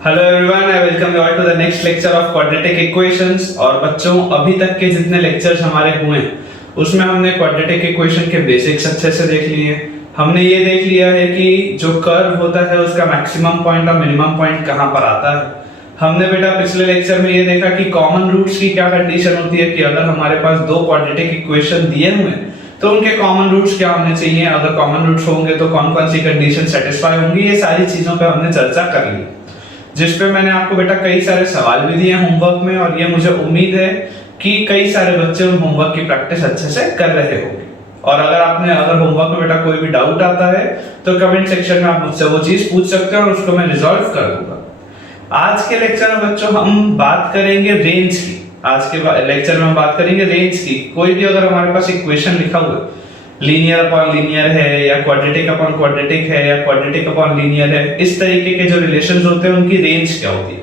Hello everyone, I welcome you all to the next lecture of quadratic equations. और बच्चों, अभी तक के जितने लेक्चर्स हमारे हुए हैं उसमें हमने क्वाड्रेटिक इक्वेशन के बेसिक्स अच्छे से देख लिए हैं। हमने ये देख लिया है कि जो कर्व होता है उसका मैक्सिमम पॉइंट और मिनिमम पॉइंट कहाँ पर आता है। हमने बेटा पिछले लेक्चर में ये देखा कि कॉमन रूट्स की क्या कंडीशन होती है कि अगर हमारे पास दो क्वाड्रेटिक इक्वेशन दिए हुए हैं तो उनके कॉमन रूट्स क्या होने चाहिए, अगर कॉमन रूट्स होंगे तो कौन कौन सी कंडीशन सेटिस्फाई होंगी। ये सारी चीजों पे हमने चर्चा कर ली, जिस पे मैंने आपको बेटा कई सारे सवाल भी दिए होमवर्क में, और ये मुझे उम्मीद है कि कई सारे बच्चे उन होमवर्क की प्रैक्टिस अच्छे से कर रहे होंगे। और अगर होमवर्क में बेटा कोई भी डाउट आता है तो कमेंट सेक्शन में आप मुझसे वो चीज पूछ सकते हैं और उसको मैं रिजॉल्व कर दूंगा। आज के लेक्चर में बच्चों हम बात करेंगे रेंज की। आज के लेक्चर में हम बात करेंगे रेंज की। कोई भी अगर हमारे पास इक्वेशन लिखा हुआ है, लीनियर अपॉन लीनियर है या क्वाड्रेटिक अपॉन क्वाड्रेटिक है या क्वाड्रेटिक अपॉन लीनियर है, इस तरीके के जो रिलेशंस होते हैं उनकी रेंज क्या होती है।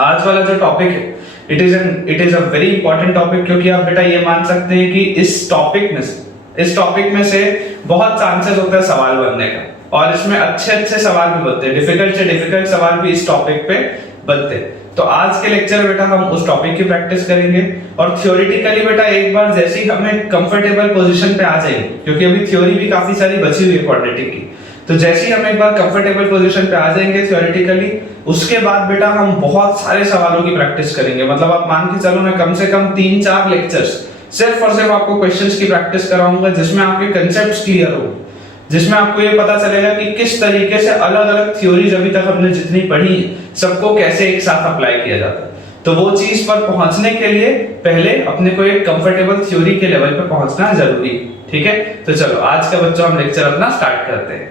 आज वाला जो टॉपिक है it is a very important topic, क्योंकि आप बेटा ये मान सकते हैं कि इस टॉपिक में से बहुत चांसेस होता है सवाल बनने का, और इसमें अच्छे सवाल भी बनते हैं, डिफिकल्ट से डिफिकल्ट सवाल भी इस टॉपिक पे बनते हैं। तो आज के लेक्चर में बेटा हम उस टॉपिक की प्रैक्टिस करेंगे, और थ्योरेटिकली बेटा एक बार जैसे ही हमें कंफर्टेबल पोजीशन पे आ जाएंगे, क्योंकि अभी थ्योरी भी काफी सारी बची हुई है क्वाड्रेटिक की, तो जैसे ही हम एक बार कंफर्टेबल पोजीशन पे आ जाएंगे थ्योरेटिकली, उसके बाद बेटा हम बहुत सारे सवालों की प्रैक्टिस करेंगे। मतलब आप मान के चलो, मैं कम से कम 3-4 लेक्चर्स सिर्फ और सिर्फ आपको क्वेश्चंस की प्रैक्टिस कराऊंगा, जिसमें आपके कंसेप्ट्स क्लियर होंगे, जिसमें आपको ये पता चलेगा कि किस तरीके से अलग अलग थ्योरीज अभी तक हमने जितनी पढ़ी है सबको कैसे एक साथ अप्लाई किया जाता है। तो वो चीज पर पहुंचने के लिए पहले अपने को एक कंफर्टेबल थ्योरी के लेवल पे पहुंचना जरूरी है। ठीक है, तो चलो आज का बच्चों हम लेक्चर अपना स्टार्ट करते हैं।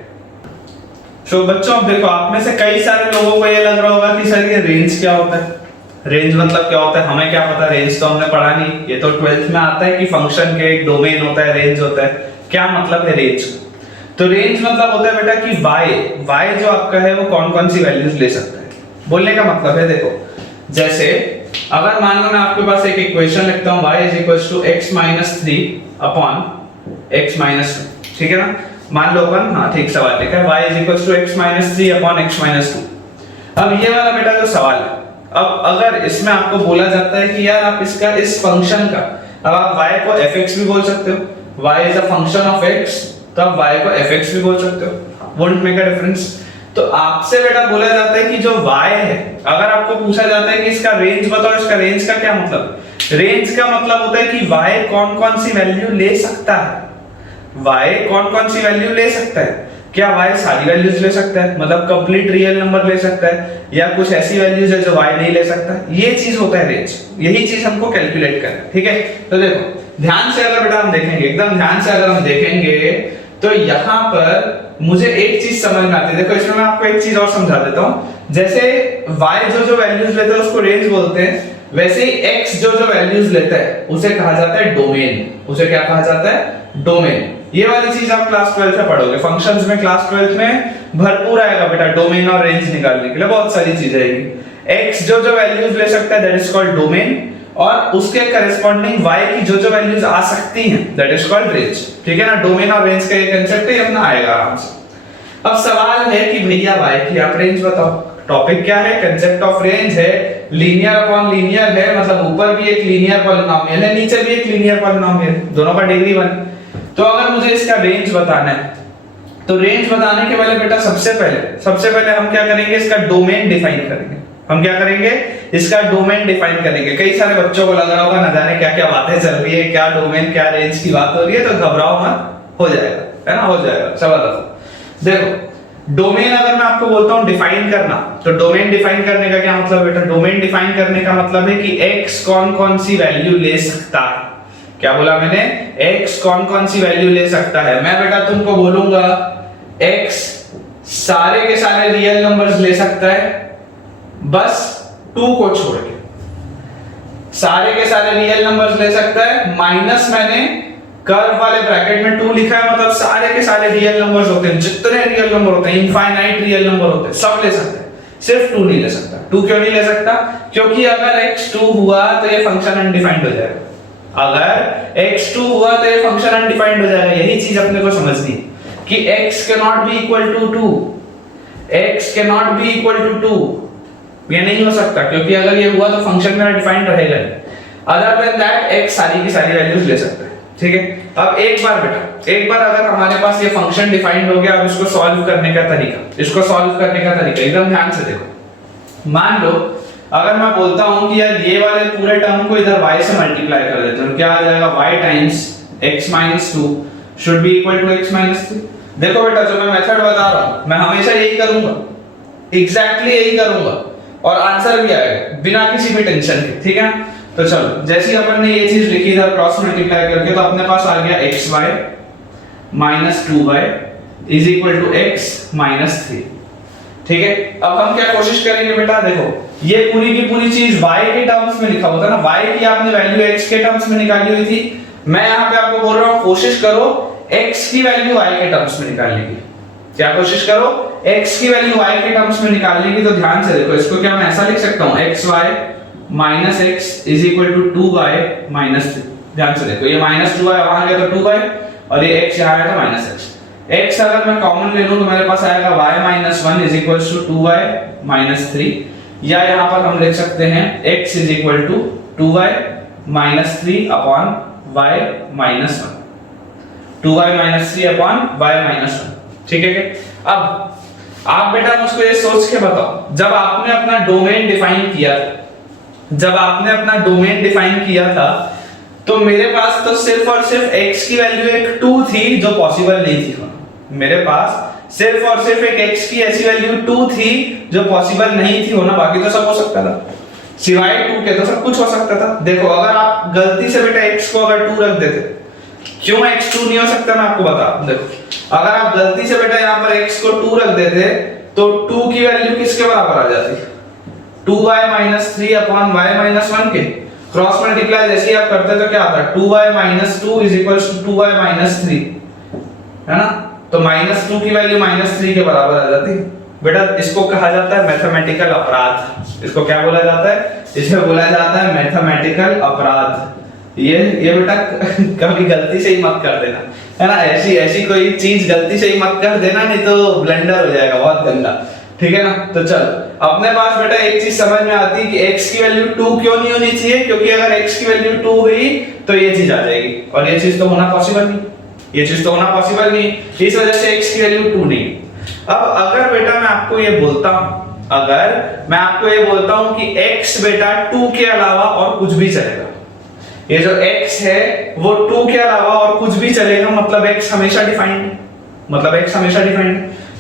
तो बच्चों अब देखो, आप में से कई सारे लोगों को ये लग रहा होगा कि सर ये रेंज क्या होता है, रेंज मतलब क्या होता है, हमें क्या पता, रेंज तो हमने पढ़ा नहीं। ये तो 12th में आता है कि फंक्शन के एक डोमेन होता है, रेंज होता है। क्या मतलब है रेंज का? तो रेंज मतलब होता है बेटा कि y जो आपका है वो कौन कौन सी वैल्यूज ले सकता है। बोलने का मतलब है, देखो जैसे अगर मान लो मैं आपके पास एक इक्वेशन लिखता हूं y = x - 3 अपॉन x - 2, ठीक है ना। मान लो अपन, हाँ ठीक सवाल लिखा है, y = x - 3 अपॉन x - 2। अब ये वाला बेटा जो सवाल है, अब अगर इसमें आपको बोला जाता है कि यार आप इसका इस फंक्शन का, अब आप y को fx भी बोल सकते हो, y is a function of x, तो आप y को fx भी बोल सकते हो, वोंट मेक अ डिफरेंस। तो आपसे बेटा बोला जाता है कि जो y है, अगर आपको पूछा जाता है कि इसका रेंज बताओ, इसका रेंज का क्या मतलब, रेंज का मतलब होता है कि y कौन कौन सी वैल्यू ले सकता है, y कौन कौन सी वैल्यू ले सकता है। क्या y सारी वैल्यूज ले सकता है, मतलब कंप्लीट रियल नंबर ले सकता है, या कुछ ऐसी वैल्यूज है जो y नहीं ले सकता। ये चीज होता है रेंज, यही चीज हमको कैलकुलेट करना है। ठीक है, तो देखो ध्यान से अगर बेटा हम देखेंगे, एकदम ध्यान से अगर हम देखेंगे, तो यहाँ पर मुझे एक चीज समझ में आती है। देखो इसमें मैं आपको एक चीज और समझा देता हूँ। जैसे y जो वैल्यूज लेता है उसको रेंज बोलते हैं, वैसे ही x जो वैल्यूज लेता है उसे कहा जाता है डोमेन। उसे क्या कहा जाता है, डोमेन। ये वाली चीज आप क्लास 12 में पढ़ोगे, फंक्शंस में क्लास 12 में भरपूर आएगा बेटा, डोमेन और रेंज निकालने के लिए बहुत सारी चीजें आएगी। x जो वैल्यूज ले सकता है दैट इज कॉल्ड डोमेन, और उसके करेस्पॉन्डिंग y की जो वैल्यूज आ सकती हैं दैट इज कॉल्ड रेंज। ठीक है ना, डोमेन और रेंज का ये कांसेप्ट है, अपना आएगा आराम से। अब सवाल है कि भैया y की आप रेंज बताओ। टॉपिक क्या है, कांसेप्ट ऑफ रेंज है, लीनियर अपॉन लीनियर है, मतलब ऊपर भी एक लीनियर पॉलिनोमियल है, नीचे भी एक लीनियर पॉलिनोमियल, दोनों का डिग्री 1। तो अगर मुझे इसका रेंज बताना है, तो रेंज बताने के पहले बेटा सबसे पहले हम क्या करेंगे, इसका डोमेन डिफाइन करेंगे। हम क्या करेंगे, इसका डोमेन डिफाइन करेंगे। कई सारे बच्चों को लग रहा होगा ना जाने क्या क्या बातें चल रही है, क्या डोमेन क्या रेंज की बात हो रही है, तो घबराओ मत, हो जाएगा, है ना, हो जाएगा। जबरदस्त। देखो डोमेन अगर मैं आपको बोलता हूं डिफाइन करना, तो डोमेन डिफाइन करने का क्या मतलब बेटा, डोमेन डिफाइन करने का मतलब है कि x कौन कौन सी वैल्यू ले सकता है। क्या बोला मैंने, x कौन कौन सी वैल्यू ले सकता है। मैं बेटा तुमको बोलूंगा x सारे के सारे रियल नंबर्स ले सकता है, बस 2 को छोड़ के। सारे के सारे रियल नंबर्स ले सकता है, माइनस मैंने कर्व वाले ब्रैकेट में 2 लिखा है, मतलब सारे के सारे रियल नंबर्स होते हैं, जितने रियल नंबर होते हैं, इनफाइनाइट रियल नंबर होते हैं, सब ले सकते हैं, सिर्फ 2 नहीं ले सकता। 2 क्यों नहीं ले सकता, क्योंकि अगर x 2 हुआ तो ये फंक्शन अनडिफाइंड हो जाएगा। अगर x 2 हुआ तो ये फंक्शन अनडिफाइंड हो जाएगा। यही चीज अपने को समझनी कि x cannot be equal to 2, x cannot be equal to 2, ये नहीं हो सकता, क्योंकि अगर ये हुआ तो फंक्शन मेरा डिफाइंड रहेगा नहीं। अदर देन दैट x सारी की सारी वैल्यूज ले सकते हैं, ठीक है। अब एक बार अगर हमारे पास ये फंक्शन डिफाइंड हो गया, अब इसको सॉल्व करने का तरीका एकदम ध्यान से देखो। मान लो अगर मैं बोलता हूं कि यार ये वाले पूरे टर्म को इधर y से मल्टीप्लाई कर देते हैं, क्या आ जाएगा, y times x - 2 should be equal to x - 3। देखो बेटा, जो मैं मेथड बता रहा हूं मैं हमेशा यही करूंगा, एग्जैक्टली यही करूंगा, और आंसर भी आएगा बिना किसी भी टेंशन के, ठीक है। तो चलो, जैसे ही अपन ने ये चीज लिखी इधर क्रॉस मल्टीप्लाई करके, तो अपने पास आ गया xy - 2y is equal to x - 3, ठीक है। अब हम क्या कोशिश करेंगे बेटा, देखो ये पूरी की पूरी चीज y के टर्म्स में लिखा होता है ना, y की आपने वैल्यू x के टर्म्स में निकाली हुई थी। मैं यहाँ पे आपको बोल रहा हूँ कोशिश करो x की वैल्यू y के टर्म्स में निकालने की। क्या कोशिश करो, x की वैल्यू y के टर्म्स में निकालने की। तो ध्यान से देखो, इसको क्या मैं ऐसा लिख सकता हूँ, xy - x is equal to 2y - 3। ध्यान से देखो, ये -2y वहां गया तो 2y, और ये x यहाँ आया तो -x। x अगर मैं कॉमन ले लूं तो मेरे पास आएगा y - 1 is equal to 2y - 3, या यहाँ पर हम लिख सकते हैं x is equal to 2y - 3 upon y - 1, 2y - 3 upon y - 1, ठीक है। अब आप बेटा मुझको ये सोच के बताओ, जब आपने अपना डोमेन डिफाइन किया था तो मेरे पास तो सिर्फ और सिर्फ x की वैल्यू एक 2 थी जो पॉसिबल नहीं थी। मेरे पास सिर्फ और सिर्फ एक x की ऐसी वैल्यू 2 थी जो पॉसिबल नहीं थी होना, बाकी तो सब हो सकता था, सिवाय 2 के तो सब कुछ हो सकता था। देखो, अगर आप गलती से बेटा x को अगर 2 रख देते, क्यों x 2 नहीं हो सकता मैं आपको बता। देखो, अगर आप गलती से बेटा यहाँ पर x को 2 रख देते तो 2 की वैल्यू किसके बराबर आ जाती, 2y - 3 अपॉन y - 1 के। क्रॉस मल्टीप्लाई जैसे ही आप करते तो क्या आता है, 2y - 2 is equal to 2y - 3, है ना। तो -2 की वैल्यू -3 के बराबर आ जाती। बेटा इसको कहा जाता है मैथमेटिकल अपराध। इसको क्या बोला जाता है, इसे बोला जाता है मैथमेटिकल अपराध। ये बेटा कभी गलती से ही मत कर देना, है ना। ऐसी कोई चीज गलती से ही मत कर देना, नहीं तो ब्लंडर हो जाएगा बहुत गंदा, ठीक है ना। तो चल, अपने पास बेटा एक चीज समझ में आती है कि x की वैल्यू 2 क्यों नहीं होनी चाहिए, क्योंकि अगर x की वैल्यू 2 हुई तो ये चीज आ जाएगी, और ये चीज तो होना पॉसिबल नहीं, इस वजह से x की वैल्यू 2 नहीं। अब अगर बेटा मैं आपको ये बोलता हूं कि x बेटा 2 के अलावा और कुछ भी चलेगा, ये जो x है वो 2 के अलावा और कुछ भी चलेगा, मतलब x हमेशा डिफाइंड है।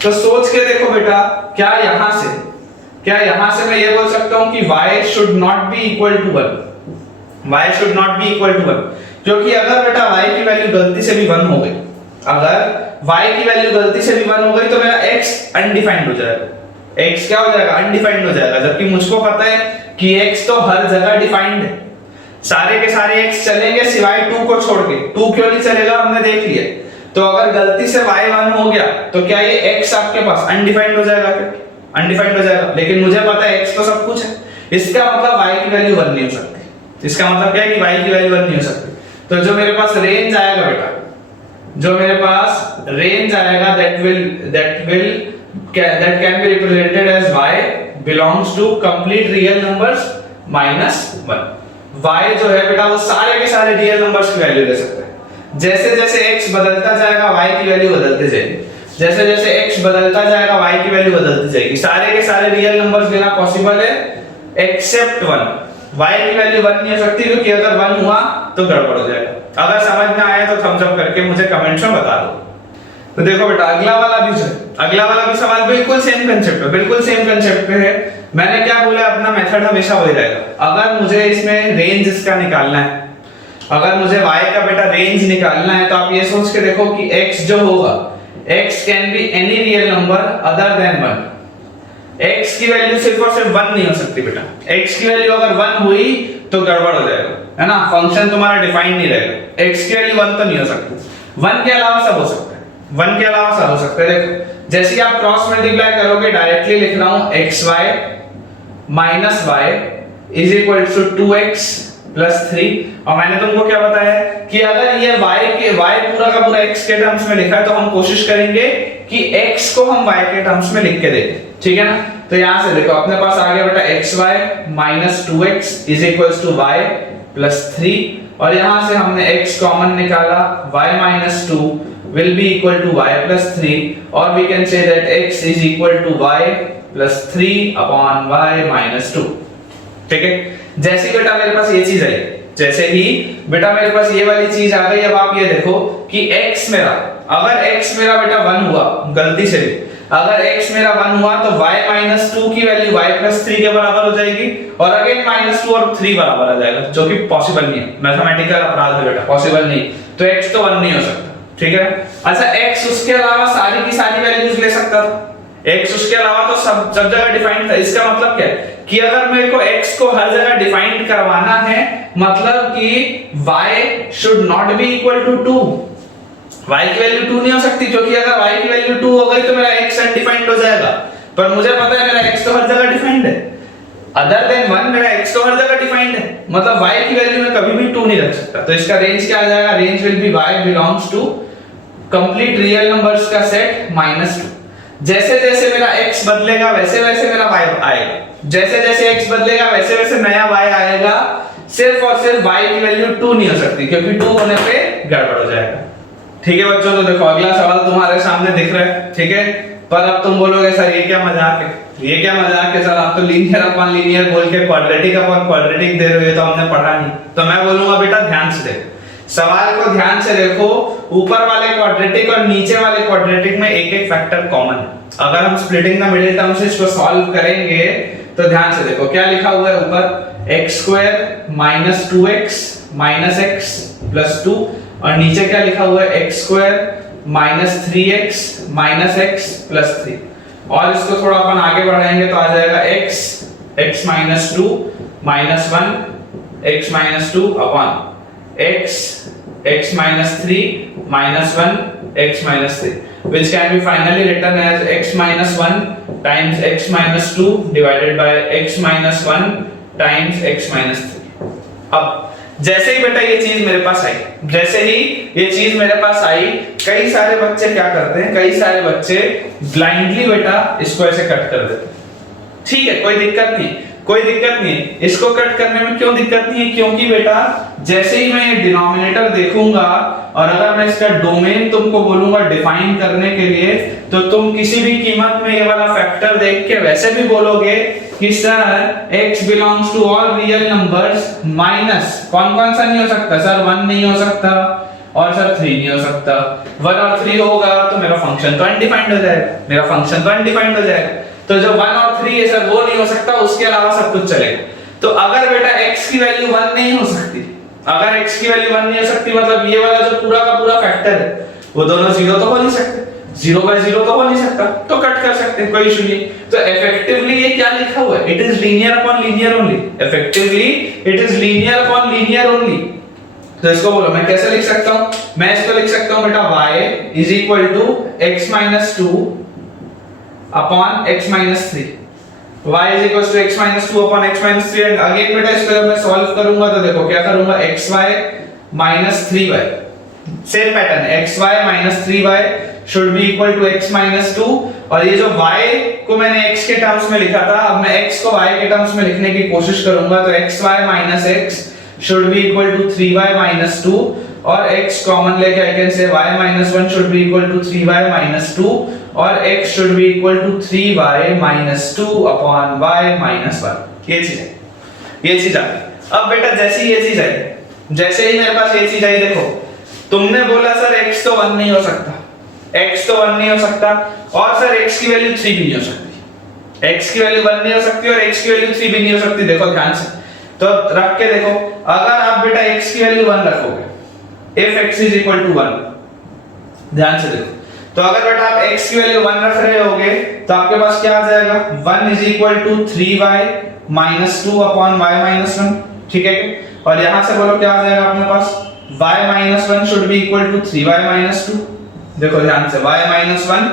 तो सोच के देखो बेटा, क्या यहां से मैं ये बोल सकता हूं कि y should not be equal to 1, क्योंकि अगर बेटा y की वैल्यू गलती से भी 1 हो गई, तो मेरा x अनडिफाइंड हो जाएगा। x क्या हो जाएगा, अनडिफाइंड हो जाएगा, जबकि मुझको पता है कि x तो हर जगह डिफाइंड है, सारे के सारे x चलेंगे सिवाय 2 को छोड़ के। 2 क्यों नहीं चलेगा हमने देख लिया। तो अगर गलती से y 1 हो गया तो क्या ये x आपके पास अनडिफाइंड हो जाएगा, लेकिन मुझे पता है x तो सब कुछ है, इसका मतलब y की वैल्यू 1 नहीं हो सकती। इसका मतलब क्या है कि y की वैल्यू 1 नहीं हो सकती। तो जो मेरे पास रेंज आएगा बेटा, that can be represented as y belongs to complete real numbers minus 1। y जो है बेटा वो सारे के सारे रियल नंबर्स की वैल्यू ले सकता है। जैसे जैसे x बदलता जाएगा y की वैल्यू बदलती जाएगी, सारे के सारे रियल नंबर्स लेना पॉसिबल है एक्सेप्ट 1। y की वैल्यू 1 नहीं हो सकती, क्योंकि अगर 1 हुआ तो गड़बड़ हो जाएगा। अगर समझ में आया तो थम्स अप करके मुझे कमेंट्स में बता दो। तो देखो बेटा, अगला वाला भी सवाल बिल्कुल सेम कंसेप्ट पे है। मैंने क्या बोला, अपना मेथड हमेशा वही रहेगा। अगर मुझे इसमें रेंज इसका निकालना है, अगर मुझे y का बेटा रेंज निकालना है, तो आप ये सोच के देखो कि x जो होगा, x can be any real number other than 1। x की वैल्यू सिर्फ और सिर्फ 1 नहीं हो सकती बेटा। x की वैल्यू अगर 1 हुई तो गड़बड़ हो जाएगा, है ना, फंक्शन तुम्हारा डिफाइंड नहीं रहेगा। x की वैल्यू 1 तो नहीं हो सकती, 1 के अलावा सब हो सकता है। देखो, जैसे ही आप क्रॉस मल्टीप्लाई करोगे, डायरेक्टली लिख रहा हूं xy minus y is equal to 2x plus 3। और मैंने तुमको क्या बताया कि अगर ये y पूरा का पूरा x के टर्म्स में लिखा है, तो हम कोशिश करेंगे कि x को हम y के टर्म्स में लिख के देखें। ठीक है ना। तो यहाँ से देखो अपने पास आ गया बेटा xy minus 2x is equals to y plus 3, और यहाँ से हमने x कॉमन निकाला, y minus 2 will be equal to y plus 3, or we can say that x is equal to y plus 3 upon y minus 2। ठीक है, जैसे ही बेटा मेरे पास ये चीज आई, जैसे ही बेटा मेरे पास ये वाली चीज आ गई, अब आप ये देखो कि x मेरा, अगर x मेरा बेटा 1 हुआ, गलती से अगर x मेरा 1 हुआ तो y माइनस 2 की वैल्यू y प्लस 3 के बराबर हो जाएगी, और अगेन माइनस 2 और 3 बराबर आ जाएगा, जो कि पॉसिबल नहीं है, मैथमेटिकल अपराध है बेटा, पॉसिबल नहीं। तो x तो 1 नहीं हो सकता, ठीक है। अच्छा x उसके अलावा सारी की सारी वैल्यूज ले सकता था, x उसके अलावा तो सब जगह डिफाइंड था। इसका मतलब क्या है कि अगर मेरे को x को हर जगह डिफाइंड करवाना है, मतलब कि y should not be equal to 2, y की वैल्यू 2 नहीं हो सकती, क्योंकि अगर y की वैल्यू 2 हो गई तो मेरा x अनडिफाइंड हो जाएगा। पर मुझे पता है मेरा x तो हर जगह डिफाइंड है, अदर देन 1 मेरा x तो हर जगह डिफाइंड है, मतलब y की वैल्यू में कभी भी 2 नहीं रख सकता। तो इसका रेंज क्या आ जाएगा, range will be y belongs to complete real numbers का सेट माइनस 2। जैसे जैसे मेरा x बदलेगा वैसे वैसे मेरा y आएगा, जैसे जैसे x बदलेगा वैसे वैसे नया y आएगा, सिर्फ और सिर्फ y की वैल्यू 2 नहीं हो सकती, क्योंकि 2 होने पे गड़बड़ हो जाएगा। ठीक है बच्चों, तो देखो अगला सवाल तुम्हारे सामने दिख रहा है, ठीक है। पर अब तुम बोलोगे सर ये क्या मजाक है, ये क्या मजाक है सर, आप तो लीनियर अपॉन लीनियर बोल के क्वाड्रेटिक अपॉन क्वाड्रेटिक दे रहे हो, ये तो हमने पढ़ा नहीं। तो मैं बोलूंगा बेटा ध्यान से देखो, सवाल को ध्यान से देखो, ऊपर वाले क्वाड्रेटिक और नीचे वाले क्वाड्रेटिक में एक एक फैक्टर कॉमन है। अगर हम स्प्लिटिंग द मिडिल टर्म से इसको सॉल्व करेंगे तो ध्यान से देखो क्या लिखा हुआ है ऊपर, x square minus 2x minus x plus 2, और नीचे क्या लिखा हुआ है, x square minus 3x minus x plus 3। और इसको थोड़ा अपन आगे बढ़ाएंगे तो आ जाएगा x minus 2 minus 1 x minus 2 upon x minus 3 minus 1 x minus 3, which can be finally written as x minus 1 times x minus 2 divided by x minus 1 times x minus 3। अब जैसे ही बेटा ये चीज मेरे पास आई, जैसे ही ये चीज मेरे पास आई, कई सारे बच्चे क्या करते हैं, कई सारे बच्चे ब्लाइंडली बेटा इसको ऐसे कट कर देते हैं। ठीक है, कोई दिक्कत नहीं, कोई दिक्कत नहीं है। इसको कट करने में क्यों दिक्कत नहीं है, क्योंकि बेटा जैसे ही मैं ये डिनोमिनेटर देखूंगा और अगर मैं इसका डोमेन तुमको बोलूंगा डिफाइन करने के लिए, तो तुम किसी भी कीमत में ये वाला फैक्टर देख के वैसे भी बोलोगे कि sir x belongs to all real numbers minus कौन कौन सा नहीं हो सकता, सर 1 नहीं हो सकता और सर 3 नहीं हो सकता। 1 और 3 होगा तो मेरा फंक्शन तो अनडिफाइंड हो जाएगा, मेरा फंक्शन तो अनडिफाइंड हो जाएगा। तो जो 1 और 3 है सर वो नहीं हो सकता, उसके अलावा सब कुछ चलेगा। तो अगर बेटा x की वैल्यू 1 नहीं हो सकती, अगर x की वैल्यू 1 नहीं हो सकती, मतलब ये वाला जो पूरा का पूरा फैक्टर है वो दोनों 0 तो हो नहीं सकते, 0/0 तो हो नहीं सकता, तो कट कर सकते हैं, कोई इशू नहीं। तो इफेक्टिवली ये क्या लिखा हुआ है, it is linear upon linear only, effectively it is linear upon linear only. तो इसको बोलो मैं कैसे लिख सकता हूं, मैं इसको लिख सकता हूं बेटा y is equal to x minus 2 upon x minus 3, y is equal to x minus 2 upon x minus 3। And again बेटा इसको जब मैं सॉल्व करूंगा तो देखो क्या करूंगा, xy minus 3y, same pattern है, xy minus 3y should be equal to x minus 2, और ये जो y को मैंने x के टर्म्स में लिखा था, अब मैं x को y के टर्म्स में लिखने की कोशिश करूंगा, तो xy minus x should be equal to 3y minus 2, और x कॉमन लेके I can say y minus 1 should be equal to 3y minus 2, और x should be equal to 3y minus 2 upon y minus 1। ये चीज है, ये चीज आ गई। अब बेटा जैसे ही ये चीज आई, जैसे ही मेरे पास ये चीज आई, देखो तुमने बोला सर x तो 1 नहीं हो सकता, x तो 1 नहीं हो सकता, और सर x की वैल्यू 3 भी नहीं हो सकती, x की वैल्यू 1 नहीं हो सकती और x की वैल्यू 3 भी नहीं हो सकती। देखो ध्यान से, तो रख के देखो, अगर आप बेटा x की वैल्यू 1 रखोगे, if x is equal to 1, ध्यान से देखो, तो अगर बेटा आप x की वैल्यू 1 रख रहे होगे तो आपके पास क्या आ जाएगा, 1 is equal to 3y minus 2 upon y minus 1, ठीक है। और यहां से बोलो क्या आ जाएगा अपने पास, y minus 1 should be equal to 3y minus 2। देखो ध्यान से, y minus 1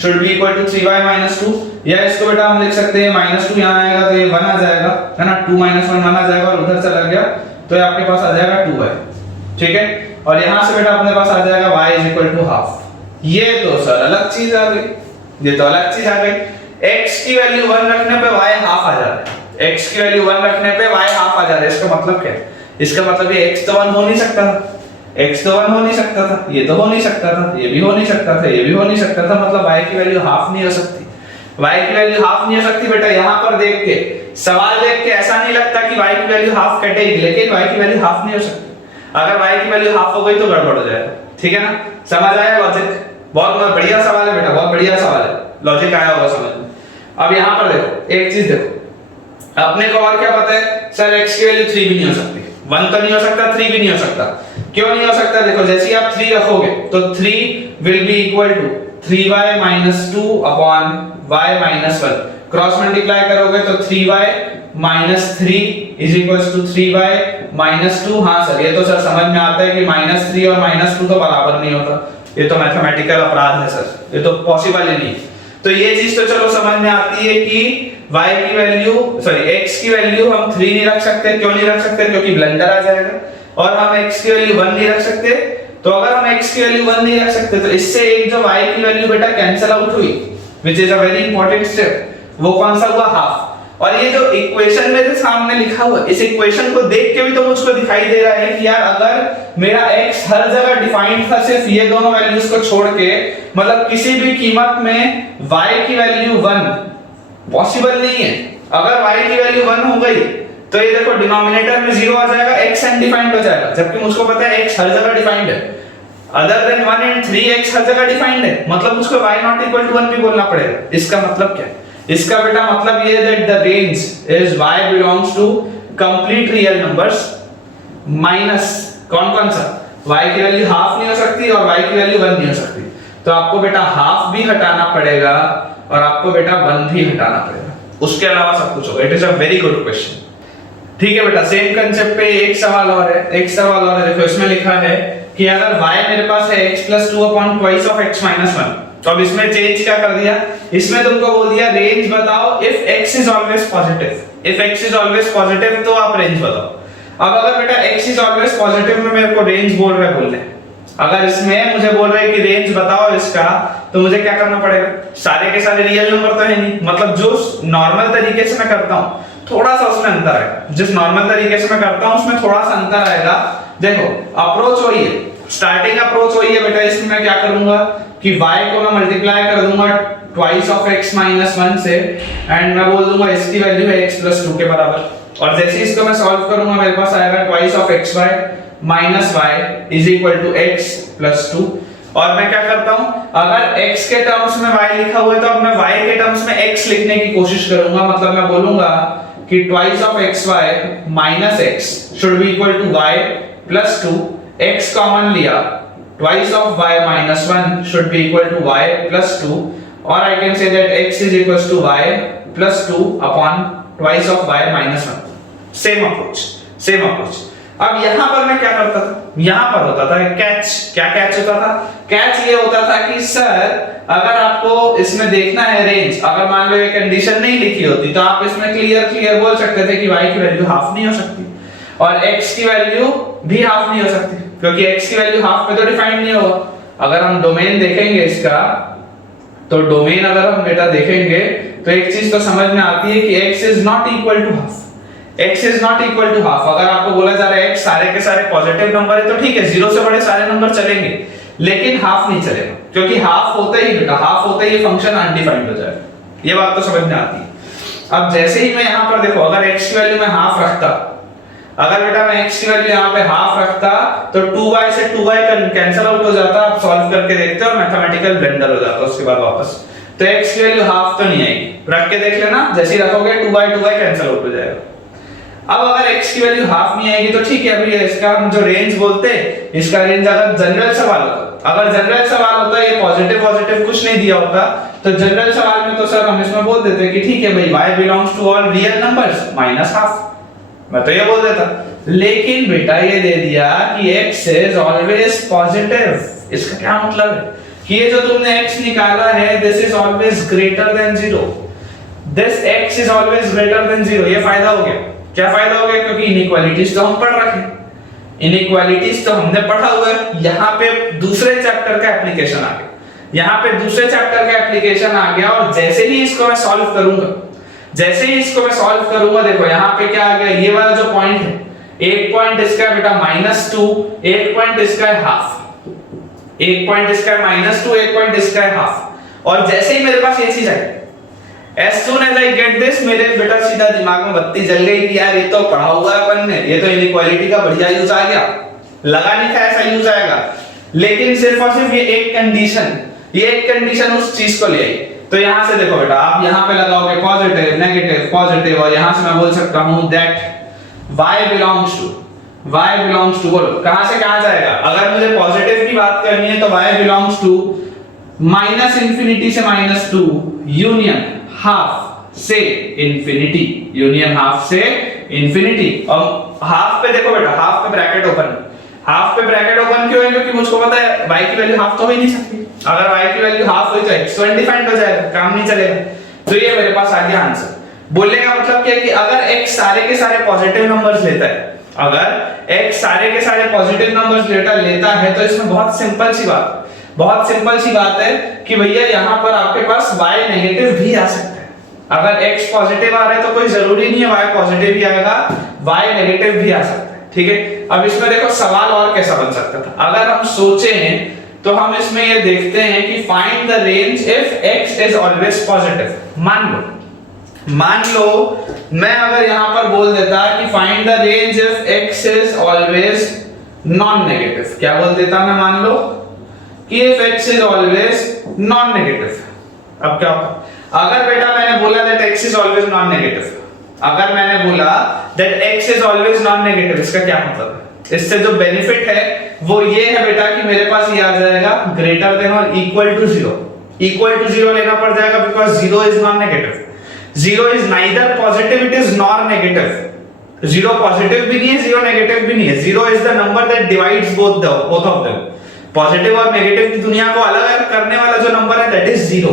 should be equal to 3y minus 2, या इसको बेटा हम लिख सकते हैं -2 यहाँ आएगा तो ये 1 आ जाएगा, है ना, 2 minus 1 1 आ जाएगा, और उधर से लग गया तो ये आपके पास आ जाएगा 2y, ठीक है। और यहाँ से बेटा अपने पास आ जाएगा y is equal to half। ये तो सर अलग चीज आ गई, ये तो अलग चीज आ गई। x की वैल्यू 1 रखने पे y हाफ आ जा रहा है, x की वैल्यू 1 रखने पे y हाफ आ जा रहा है। इसका मतलब क्या है? इसका मतलब ये x तो 1 हो नहीं सकता था, x तो 1 हो नहीं सकता था, ये तो हो नहीं सकता था, ये भी हो नहीं सकता था, ये भी हो नहीं सकता था, मतलब y की वैल्यू हाफ नहीं हो सकती। y की वैल्यू हाफ नहीं हो सकती बेटा। यहाँ पर देख के, सवाल देख के ऐसा नहीं लगता कि y की वैल्यू हाफ कटेगी, लेकिन y की वैल्यू हाफ नहीं हो सकती। अगर y की वैल्यू हाफ हो गई तो गड़बड़ हो जाएगा। ठीक है ना? समझ आया लॉजिक? बहुत बढ़िया सवाल है बेटा, बहुत बढ़िया सवाल है, लॉजिक आया होगा समझ में। अब यहाँ पर देखो, एक चीज देखो, अपने को और क्या पता है सर, x की वैल्यू 3 भी नहीं हो सकती, 1 तो नहीं हो सकता, 3 भी नहीं हो सकता। क्यों नहीं हो सकता? देखो, जैसे ही आप 3 रखोगे तो 3 will be equal to 3y - 2 upon y - 1। Cross multiply करोगे तो 3y - 3 is equals to 3y - 2। हां सर, ये तो सर समझ में आता है कि -3 और -2 तो बराबर नहीं होता, ये तो मैथमेटिकल अपराध है सर, ये तो पॉसिबल ही नहीं। तो ये चीज तो चलो समझ में आती है कि y की वैल्यू x की वैल्यू हम 3 नहीं रख सकते। क्यों नहीं रख सकते? क्योंकि ब्लंडर आ जाएगा। और हम x की वैल्यू 1 नहीं रख सकते। तो अगर हम x की वैल्यू 1 नहीं रख सकते तो इससे एक जो y की वैल्यू बेटा कैंसिल आउट हुई, which is a very important step, वो कौन सा हुआ? हाफ। और ये जो इक्वेशन मेरे सामने लिखा हुआ, इस इक्वेशन को देख के भी तो मुझको दिखाई दे रहा है कि यार अगर मेरा x हर जगह डिफाइंड था सिर्फ ये दोनों वैल्यूज को छोड़ के, मतलब किसी भी कीमत में y की वैल्यू 1 पॉसिबल नहीं है। अगर y की वैल्यू 1 हो गई तो ये देखो डिनोमिनेटर में 0 आ जाएगा, x अनडिफाइंड हो जाएगा, जबकि मुझको पता है x हर जगह डिफाइंड है। अदर देन 1 एंड 3 x हर जगह डिफाइंड है, मतलब मुझको y ≠ 1 भी बोलना पड़ेगा। इसका मतलब क्या है? इसका बेटा मतलब ये that the range is y belongs to complete real numbers minus कौन सा? y की वैल्यू हाफ नहीं हो सकती और y की वैल्यू 1 नहीं हो सकती। तो आपको बेटा हाफ भी हटाना पड़ेगा और आपको बेटा 1 भी हटाना पड़ेगा, उसके अलावा सब कुछ होगा। It is a very good question. ठीक है बेटा, सेम कांसेप्ट पे एक सवाल और है, देखो इसमें लिखा है कि अगर y मेरे पास है x + 2 upon twice of x - 1, तो अब इसमें चेंज क्या कर दिया, इसमें तुमको बोल दिया रेंज बताओ if x is always positive. If x is always positive तो आप रेंज बताओ। अब अगर बेटा x इज ऑलवेज पॉजिटिव में मेरे को रेंज बोल रहा है बोलने, अगर इसमें मुझे बोल रहा है कि रेंज बताओ इसका, तो मुझे क्या करना पड़ेगा? सारे के सारे रियल नंबर तो है नहीं, मतलब जो नॉर्मल तरीके से मैं करता हूं थोड़ा सा उसमें अंतर है, जिस नॉर्मल तरीके से मैं करता हूं उसमें थोड़ा सा अंतर आएगा। देखो अप्रोच वही है, स्टार्टिंग अप्रोच वही है बेटा। इसमें मैं क्या करूंगा कि y को मैं मल्टीप्लाई कर दूंगा ट्वाइस ऑफ x - 1 से, एंड मैं बोल दूंगा इसकी वैल्यू है x + 2 के बराबर। और जैसे इसको मैं सॉल्व करूंगा मेरे पास आएगा twice of xy - y is equal to x + 2। और मैं क्या करता हूं, अगर x के टर्म्स में y लिखा हुआ है तो अब मैं y के टर्म्स में x लिखने की कोशिश करूंगा। मतलब मैं बोलूंगा कि twice of xy - x should be equal to y + 2। x common लिया, twice of y - 1 should be equal to y + 2, or I can say that x is equals to y + 2 upon twice of y - 1। Same approach. अब यहां पर मैं क्या करता था, यहां पर होता था कैच। क्या कैच होता था? कैच ये होता था कि सर अगर आपको इसमें देखना है रेंज, अगर मान लो ये कंडीशन नहीं लिखी होती तो आप इसमें क्लियर बोल सकते थे कि y की वैल्यू हाफ नहीं हो सकती और x की वैल्यू भी हाफ नहीं हो सकती, क्योंकि x की वैल्यू हाफ पे तो डिफाइंड नहीं होगा। अगर हम डोमेन देखेंगे इसका, तो डोमेन अगर हम बेटा देखेंगे तो एक चीज तो समझ में आती है कि x is not equal to half. x is not equal to half. अगर आपको बोला जा रहा है x सारे के सारे पॉजिटिव नंबर है तो ठीक है, 0 से बड़े सारे नंबर चलेंगे, लेकिन हाफ नहीं चलेगा, क्योंकि हाफ होते ही बेटा ये फंक्शन अनडिफाइंड हो जाएगा। ये बात तो समझ में आती है। अब जैसे ही मैं यहां पर देखो, अगर x की वैल्यू मैं हाफ रखता, अगर बेटा मैं x की वैल्यू यहां पे हाफ रखता तो 2y से 2y कैंसिल आउट हो जाता। आप सॉल्व करके देखते हो, मैथमेटिकल ब्लेंडर हो जाता उसके बाद वापस। तो x की वैल्यू हाफ तो नहीं आएगी, रख के देख लेना, जैसे ही रखोगे 2y कैंसिल आउट हो जाएगा। अब अगर x की वैल्यू हाफ नहीं आएगी तो ठीक है, अभी इसका हम जो रेंज बोलते हैं, इसका रेंज अगर जनरल सवाल होता, अगर जनरल सवाल होता, ये पॉजिटिव कुछ नहीं दिया होता, तो जनरल सवाल में तो सर हम इसमें बोल देते कि ठीक है भाई y belongs to all real numbers minus half, मैं तो ये बोल देता। लेकिन बेटा ये दे दिया कि x इज ऑलवेज पॉजिटिव। इसका क्या मतलब है कि ये जो तुमने x निकाला है, this is always greater than 0, this x is always greater than 0। ये फायदा हो गया। क्या फायदा हो गया? क्योंकि इनइक्वालिटीज तो हम पढ़ रखे, इनइक्वालिटीज तो हमने पढ़ा हुआ है। यहाँ पे दूसरे चैप्टर का एप्लीकेशन आ गया। यहाँ पे दूसरे चैप्टर का एप्लीकेशन आ गया और जैसे ही इसको मैं सॉल्व करूंगा, देखो यहाँ पे क्या आ गया, ये वाला जो पॉइंट है, एक पॉइंट इसका बेटा -2, एक पॉइंट इसका है हाफ, एक पॉइंट इसका है -2, एक पॉइंट इसका है हाफ। और जैसे ही मेरे पास ये चीज आई, as soon as I get this, मेरे बेटा सीधा दिमाग में बत्ती जल गई कि यार ये तो पढ़ा हुआ है अपन ने, ये तो इनइक्वालिटी का बढ़िया यूज आ गया, लगा नहीं था ऐसा यूज आएगा। लेकिन सिर्फ और सिर्फ ये एक कंडीशन उस चीज को ले आई। तो यहां से देखो बेटा, आप यहां पे लगाओगे पॉजिटिव नेगेटिव पॉजिटिव, और यहां से मैं बोल सकता हूं दैट y belongs to, बोलो कहां से कहां जाएगा। अगर मुझे पॉजिटिव की बात करनी है तो y belongs to -इंफिनिटी से -2 यूनियन हाफ से इंफिनिटी। और हाफ पे देखो बेटा, हाफ पे ब्रैकेट ओपन क्यों है, क्योंकि मुझको पता है y की वैल्यू हाफ तो हो ही नहीं सकती। अगर y की वैल्यू हाफ हुई तो x तो अनडिफाइंड हो जाएगा, काम नहीं चलेगा। तो ये मेरे पास आ गया आंसर। बोलने का मतलब क्या है कि अगर x सारे के सारे पॉजिटिव नंबर्स लेता है, लेता है तो इसमें बहुत सिंपल सी बात है कि भैया यहाँ पर आपके पास y नेगेटिव भी आ सकता है। अगर x पॉजिटिव आ रहा है तो कोई जरूरी नहीं है y पॉजिटिव ही आएगा, y नेगेटिव भी आ सकता है। ठीक है, अब इसमें देखो सवाल और कैसा बन सकता था। अगर हम सोचे हैं तो हम इसमें ये देखते हैं कि find the range if x is always positive. मान लो मैं अगर यहां पर बोल देता कि find the range if x is always non negative, क्या बोल देता मैं, मान लो कि if x is always non negative. अब क्या होगा, अगर बेटा मैंने बोला that x is always non negative, इसका क्या मतलब है, इससे जो बेनिफिट है वो ये है बेटा कि मेरे पास ये आ जाएगा ग्रेटर देन और इक्वल टू जीरो लेना पड़ जाएगा, because zero is non negative. Zero is neither positive, it is nor negative. Zero positive भी नहीं है, जीरो नेगेटिव भी नहीं है। Zero is the number that divides both of them. Positive और नेगेटिव की दुनिया को अलग करने वाला जो नंबर है दैट इज जीरो।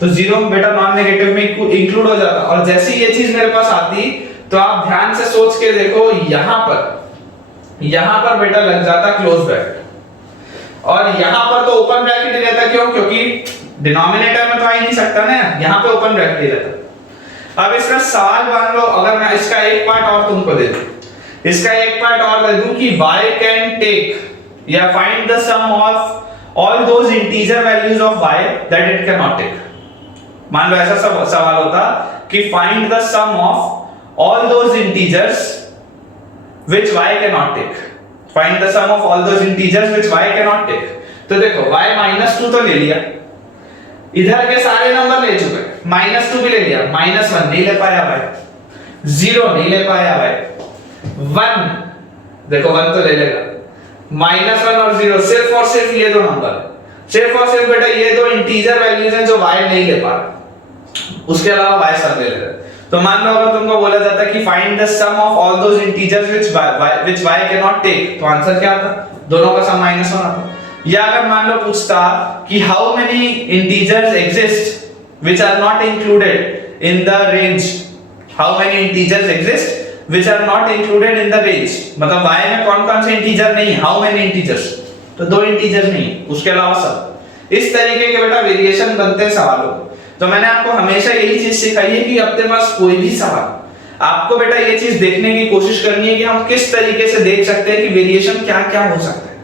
तो जीरो बेटा नॉन नेगेटिव में इंक्लूड हो जाता। और जैसे ये चीज मेरे पास आती तो आप ध्यान से सोच के देखो, यहां पर बेटा लग जाता क्लोज ब्रैकेट, और यहां पर तो ओपन ब्रैकेट ही रहता। क्यों? क्योंकि डिनोमिनेटर में तो आ ही नहीं सकता ना, यहां पे ओपन ब्रैकेट ही रहता। अब इसका सवाल मान लो, अगर मैं इसका एक पार्ट और तुमको दे दूं, कि y can take या find the sum of all those integer values of y that it cannot take। मान लो ऐसा सवाल होता कि find the sum of all those integers which y cannot take। find the sum of all those integers which y cannot take। तो देखो y -2 तो ले लिया, इधर के सारे नंबर ले चुके, -2 भी ले लिया, -1 नहीं ले पाया भाई, 0 नहीं ले पाया भाई, 1 देखो 1 तो ले लेगा, -1 और 0 सिर्फ और सिर्फ ये दो नंबर, सिर्फ और सिर्फ बेटा ये दो इंटीजर वैल्यूज हैं जो y नहीं ले पा रहा, उसके अलावा y सब ले लेगा। तो मान लो अगर तुमको बोला जाता कि find the sum of all those integers which y can not take, तो आंसर क्या आता? दोनों का सम -1 आता। या अगर मान लो पूछता कि how many integers exist which are not included in the range, how many integers exist which are not included in the range, मतलब y में कौन-कौन से इंटीजर नहीं है, हाउ मेनी इंटीजर्स, तो दो इंटीजर नहीं, उसके अलावा सब। इस तरीके के बेटा वेरिएशन बनते हैं सवालों। तो मैंने आपको हमेशा यही चीज सिखाई है कि अपने पास कोई भी सवाल, आपको बेटा ये चीज देखने की कोशिश करनी है कि हम किस तरीके से देख सकते हैं कि वेरिएशन क्या-क्या हो सकता है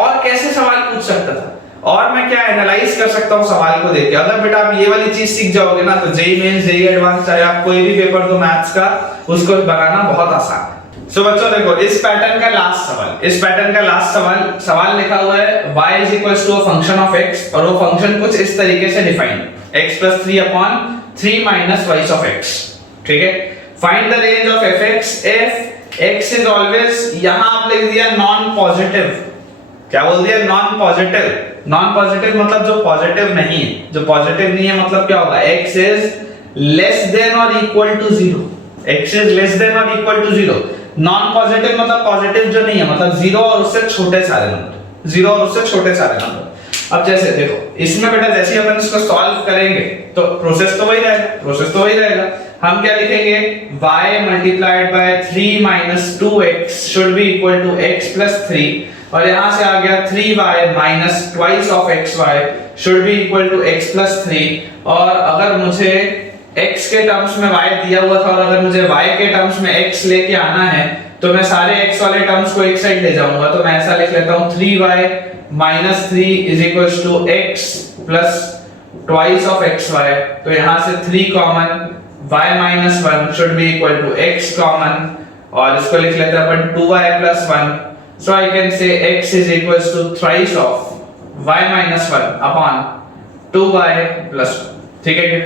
और कैसे सवाल पूछ सकता था, और मैं क्या एनालाइज कर सकता हूं सवाल को देख के। अगर बेटा आप ये वाली चीज सीख जाओगे ना, तो जेईई मेंस, जेईई एडवांस, चाहे आप कोई भी पेपर दो मैथ्स का, उसको बनाना बहुत आसान है। सो बच्चों देखो, इस पैटर्न का लास्ट सवाल लिखा हुआ है y is equals to a function of x, और वो फंक्शन कुछ इस तरीके से define x plus 3 upon 3 minus y of x। ठीक है, find the range of fx if x is always, यहां आप लिख दिया नॉन पॉजिटिव, क्या बोल दिया? नॉन पॉजिटिव मतलब जो पॉजिटिव नहीं है, जो पॉजिटिव नहीं है मतलब क्या होगा? x is less than or equal to 0, x is less than or equal to 0। Non positive मतलब पॉजिटिव जो नहीं है, मतलब 0 और उससे छोटे सारे नंबर। अब जैसे देखो, इसमें बेटा जैसे ही अपन इसको सॉल्व करेंगे तो प्रोसेस तो वही रहेगा, हम क्या लिखेंगे, y multiplied by 3 minus 2x should be equal to x plus 3, और यहां से आ गया 3y minus twice of xy should be equal to x plus 3। और अगर मुझे x के टर्म्स में y दिया हुआ था और अगर मुझे y के टर्म्स में x लेके आना है तो मैं सारे x वाले टर्म्स को एक साइड ले जाऊंगा, तो मैं ऐसा लिख लेता हूं 3y minus 3 is equals to x plus twice of xy। तो यहां से 3 common, y minus 1 should be equal to x common, और इसको लिख लेते हैं अपन 2y plus 1, so I can say x is equals to thrice of y minus 1 upon 2y plus 1, ठीक है क्या?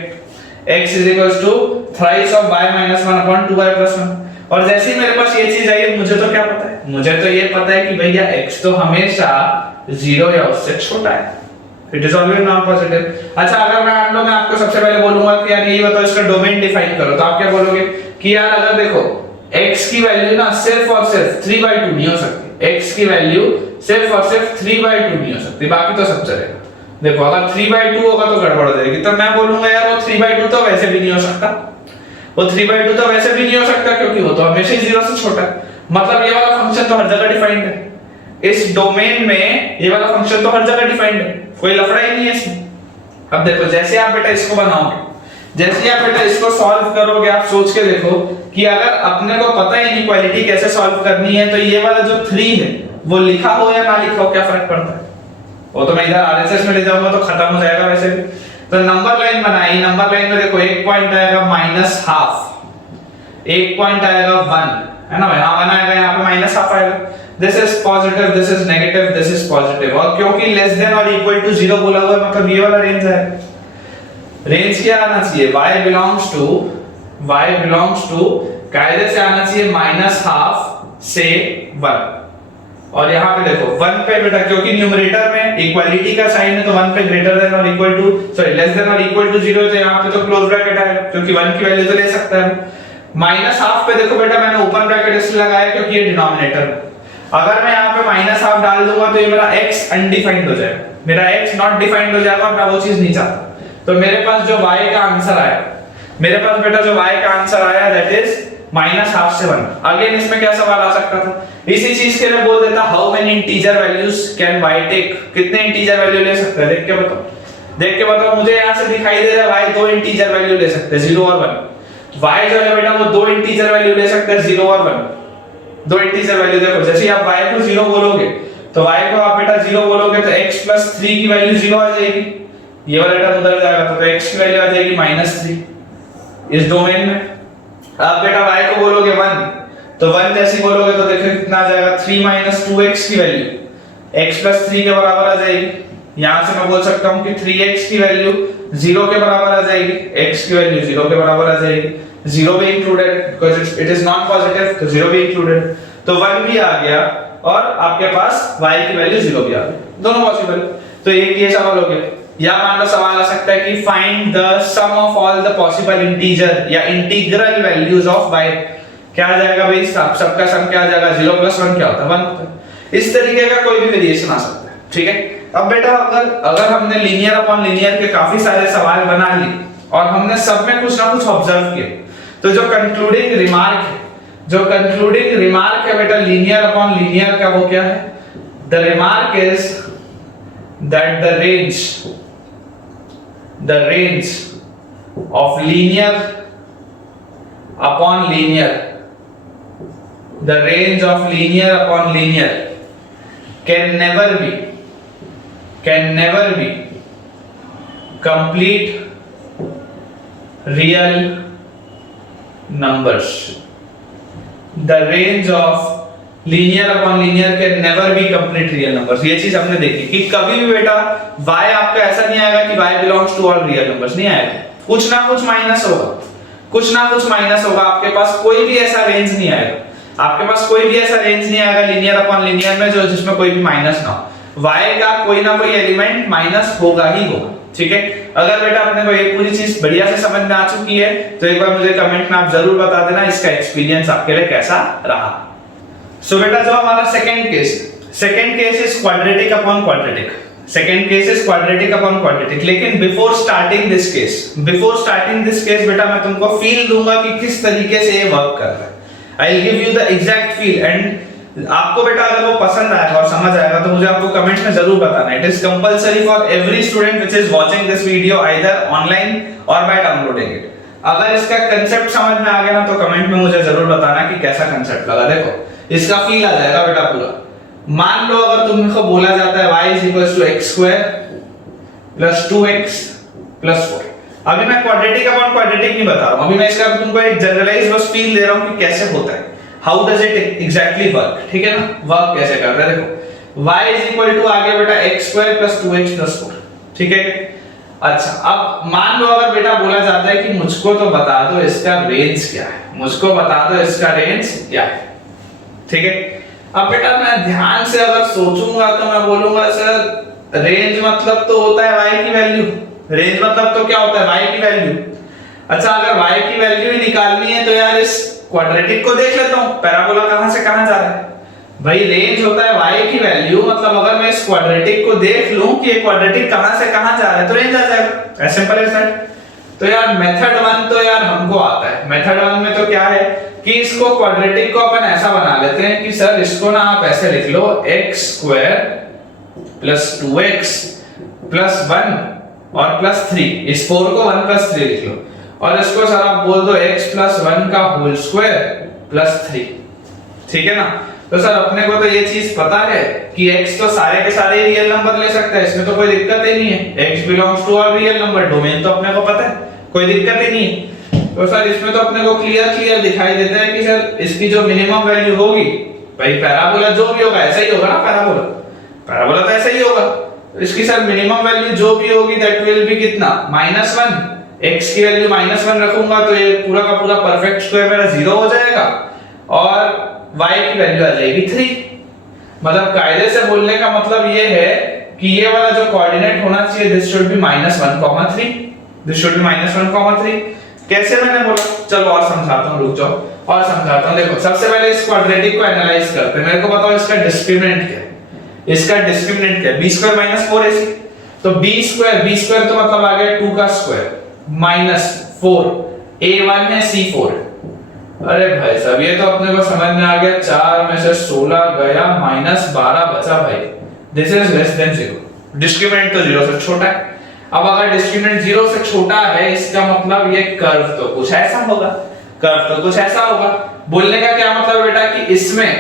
x is equals to thrice of y minus 1 upon 2y plus 1। और जैसे ही मेरे पास ये चीज आई, मुझे तो क्या पता है, मुझे तो ये पता है कि भैया x तो हमेशा 0 या उससे छोटा है, it is always non positive. अच्छा, अगर मैं आपको सबसे पहले बोलूंगा कि यार ये बताओ इसका डोमेन डिफाइन करो, तो आप क्या बोलोगे कि यार अगर देखो x की वैल्यू ना सिर्फ और सिर्फ 3/2 नहीं हो सकती, x की वैल्यू सिर्फ और सिर्फ 3/2 नहीं हो सकती, बाकी तो सब चलेगा। देखो अगर 3/2 होगा तो गड़बड़ हो जाएगी, तो मैं बोलूंगा यार वो 3/2 तो वैसे भी नहीं हो सकता, वो 3/2 तो वैसे भी नहीं हो सकता क्योंकि वो तो हमेशा ही 0 से छोटा है। मतलब ये वाला फंक्शन तो हर जगह डिफाइंड है, इस डोमेन में ये वाला फंक्शन तो हर जगह डिफाइंड है, कोई लफड़ा ही नहीं है इसमें। अब देखो जैसे आप बेटा इसको बनाओगे, जैसे आप बेटा इसको सॉल्व करोगे, आप सोच के देखो कि अगर अपने को पता है इनइक्वालिटी कैसे सॉल्व करनी है, तो ये वाला जो 3 है वो लिखा हो या ना लिखा हो क्या फर्क पड़ता है? वो तो मैं इधर आरएसएस में ले जाऊंगा तो खत्म हो जाएगा वैसे भी। तो नंबर लाइन बनाई, नंबर लाइन में देखो एक पॉइंट आएगा -½ एक पॉइंट आएगा 1, है ना, यहां 1 आएगा, यहां पे -½ आएगा। This is positive, this is negative, this is positive, और क्योंकि लेस देन और इक्वल टू 0 बोला हुआ है, मतलब ये वाला रेंज है। रेंज क्या आना चाहिए, y बिलोंग्स टू कायदे से आना चाहिए -½ से 1। और यहाँ पे देखो 1 पे बेटा, क्योंकि न्यूमरेटर में इक्वालिटी का साइन है तो 1 पे ग्रेटर देन और equal to, sorry less than और इक्वल टू 0 है, तो यहाँ पे तो क्लोज ब्रैकेट है क्योंकि 1 की वैल्यू तो ले सकता है। -½ पे देखो बेटा मैंने ओपन ब्रैकेट इसलिए लगाया क्योंकि ये डिनोमिनेटर है। अगर मैं यहाँ पे -½ डाल दूंगा तो ये मेरा x अनडिफाइंड हो जाएगा, मेरा x नॉट डिफाइंड हो जाएगा, और मैं वो चीज नहीं चाहता। तो मेरे पास जो y का आंसर आया, मेरे पास बेटा जो y का आंसर आया दैट इज -½ से 1। अगेन इसमें क्या सवाल आ सकता था, इसी चीज के लिए बोल देता how many integer values can y take, कितने इंटीजर वैल्यू ले सकता है, देख के बताओ, देख के बताओ। मुझे यहाँ से दिखाई दे रहा है y 2 इंटीजर वैल्यू ले सकते हैं, 0 और 1। y जो है बेटा वो 2 इंटीजर वैल्यू ले सकते हैं, 0 और 1, 2 इंटीजर वैल्यू। देखो जैसे ही आप y को 0 बोलोगे तो y को आप बेटा 0 बोलोगे तो x प्लस 3 की वैल्यू 0 आ जाएगी, ये वाला टर्म उधर जाएगा तो x की वैल्यू आ जाएगी -3 इस डोमेन में। आप बेटा y को बोलोगे 1 तो 1 जैसे बोलोगे तो देखो कितना आ जाएगा, 3 - 2x की वैल्यू x प्लस 3 के बराबर आ जाएगी। यहां से मैं बोल सकता हूं कि 3x की वैल्यू 0 के बराबर आ जाएगी, x की वैल्यू 0 के बराबर आ जाएगी, 0 भी included because it is non positive, तो 0 भी इंक्लूडेड, तो 1 भी आ गया और आपके पास y की वैल्यू 0 भी आ गई, दोनों पॉसिबल। तो एक ये सवाल हो गया। या मान लो सवाल आ सकता है कि find the sum of all the possible integer या इंटीग्रल वैल्यूज ऑफ y, क्या आ जाएगा भाई, सबका सम क्या आ जाएगा, 0 + 1 क्या होता है, 1 होता है। इस तरीके का कोई भी वेरिएशन आ सकता है, ठीक है। अब बेटा अगर हमने लीनियर अपॉन लीनियर के काफी सारे सवाल बना लिए और हमने सब में कुछ ना कुछ ऑब्जर्व किया, तो जो कंक्लूडिंग रिमार्क है बेटा लीनियर अपॉन लीनियर का, वो क्या है, the remark is that the range of linear upon linear, the range of linear upon linear can never be complete real numbers. The range of linear upon linear can never be complete real numbers। ये चीज हमने देखी कि कभी भी बेटा y आपका ऐसा नहीं आएगा कि y belongs to all real numbers, नहीं आएगा, कुछ ना कुछ माइनस होगा, आपके पास कोई भी ऐसा रेंज नहीं आएगा, आपके पास कोई भी ऐसा रेंज नहीं आएगा लीनियर अपॉन लीनियर में जो जिसमें कोई भी माइनस ना हो, y का कोई ना कोई एलिमेंट माइनस होगा ही होगा, ठीक है। अगर बेटा अपने को ये पूरी चीज बढ़िया से समझ में आ चुकी है तो एक बार मुझे कमेंट में आप जरूर बता देना इसका एक्सपीरियंस आपके लिए कैसा रहा। सो बेटा जो हमारा second case is quadratic upon quadratic. Second case is quadratic upon quadratic. लेकिन बिफोर स्टार्टिंग दिस केस बेटा मैं तुमको फील दूंगा कि किस तरीके से ये वर्क कर रहा है। I will give you the exact feel and आपको बेटा अगर वो पसंद आएगा और समझ आएगा तो मुझे आपको कमेंट में जरूर बताना। It is compulsory for every student which is watching this video either online और बाय डाउनलोडिंग इट। अगर इसका कांसेप्ट समझ में आ गया ना तो कमेंट में मुझे जरूर बताना कि कैसा कांसेप्ट लगा। देखो इसका फील आ जाएगा बेटा पूरा। मान लो अगर तुमको बोला जाता है y = x² + 2x + 4। अभी मैं क्वाड्रेटिक अपॉन क्वाड्रेटिक नहीं बता रहा हूं, अभी मैं इसका तुमको एक जनरलाइज बस फील दे रहा हूं कि कैसे होता है, how does it exactly work. ठीक है ना, वर्क कैसे करता है। देखो y = आ गया बेटा x² + 2x + 4। ठीक है, अच्छा अब मान लो अगर बेटा बोला जाता है कि मुझको तो बता दो इसका रेंज क्या है, मुझको बता दो इसका रेंज क्या है। ठीक है, अब बेटा मैं ध्यान से अगर सोचूंगा तो मैं बोलूंगा सर रेंज मतलब तो होता है y की वैल्यू। रेंज मतलब तो क्या होता है, y की वैल्यू। अच्छा अगर y की वैल्यू ही निकालनी है तो यार इस क्वाड्रेटिक को देख लेता हूं, पैराबोला कहां से कहां जा रहा है। भाई रेंज होता है y की वैल्यू, मतलब अगर मैं इस क्वाड्रेटिक को देख लूं कि ये क्वाड्रेटिक कहां से कहां जा रहा है तो रेंज आ जाएगा। As simple as that. तो यार मेथड 1 तो यार हमको आता है। मेथड 1 में तो क्या है कि इसको क्वाड्रेटिक को अपन ऐसा बना लेते हैं कि सर इसको ना आप ऐसे लिख लो x² + 2x + 1 और +3। इस 4 को 1 + 3 लिख लो और इसको सर आप बोल दो x + 1 का होल स्क्वायर + 3। ठीक है ना, तो सर अपने को तो ये चीज पता है कि x तो सारे के सारे रियल नंबर ले सकता है, इसमें तो कोई दिक्कत ही नहीं है। x belongs to all real number, domain तो अपने को पता है, कोई दिक्कत ही नहीं है। तो सर इसमें तो अपने को क्लियर दिखाई देता है कि सर इसकी जो मिनिमम वैल्यू होगी, भाई पैराबोला जो भी होगा ऐसा ही होगा ना, पैराबोला तो ऐसा ही होगा। तो इसकी सर मिनिमम वैल्यू जो भी होगी दैट विल बी कितना, -1। x की वैल्यू -1 रखूंगा तो ये पूरा का पूरा परफेक्ट स्क्वायर मेरा 0 हो जाएगा और y की वैल्यू आ जाएगी 3। मतलब कायदे से बोलने का मतलब ये है कि ये वाला जो कोऑर्डिनेट होना चाहिए this should B -1,3। This should B -1,3। कैसे मैंने बोला, चलो और समझाता हूं, रुक जाओ और समझाता हूं। देखो सबसे पहले इस क्वाड्रेटिक को एनालाइज करते हैं। मेरे को बताओ इसका डिस्क्रिमिनेंट क्या है। इसका डिस्क्रिमिनेंट क्या है, b² - 4ac। तो b² तो मतलब आ गया 2 का स्क्वायर -4 a1 है c4 है। अरे भाई साहब ये तो अपने को समझ में आ गया, 4 में से 16 गया, -12 बचा भाई। This is less than 0। Discriminant तो 0 से छोटा है। अब अगर डिस्क्रिमिनेंट 0 से छोटा है इसका मतलब ये कर्व तो कुछ ऐसा होगा, कर्व तो कुछ ऐसा होगा। बोलने का क्या मतलब है बेटा कि इसमें,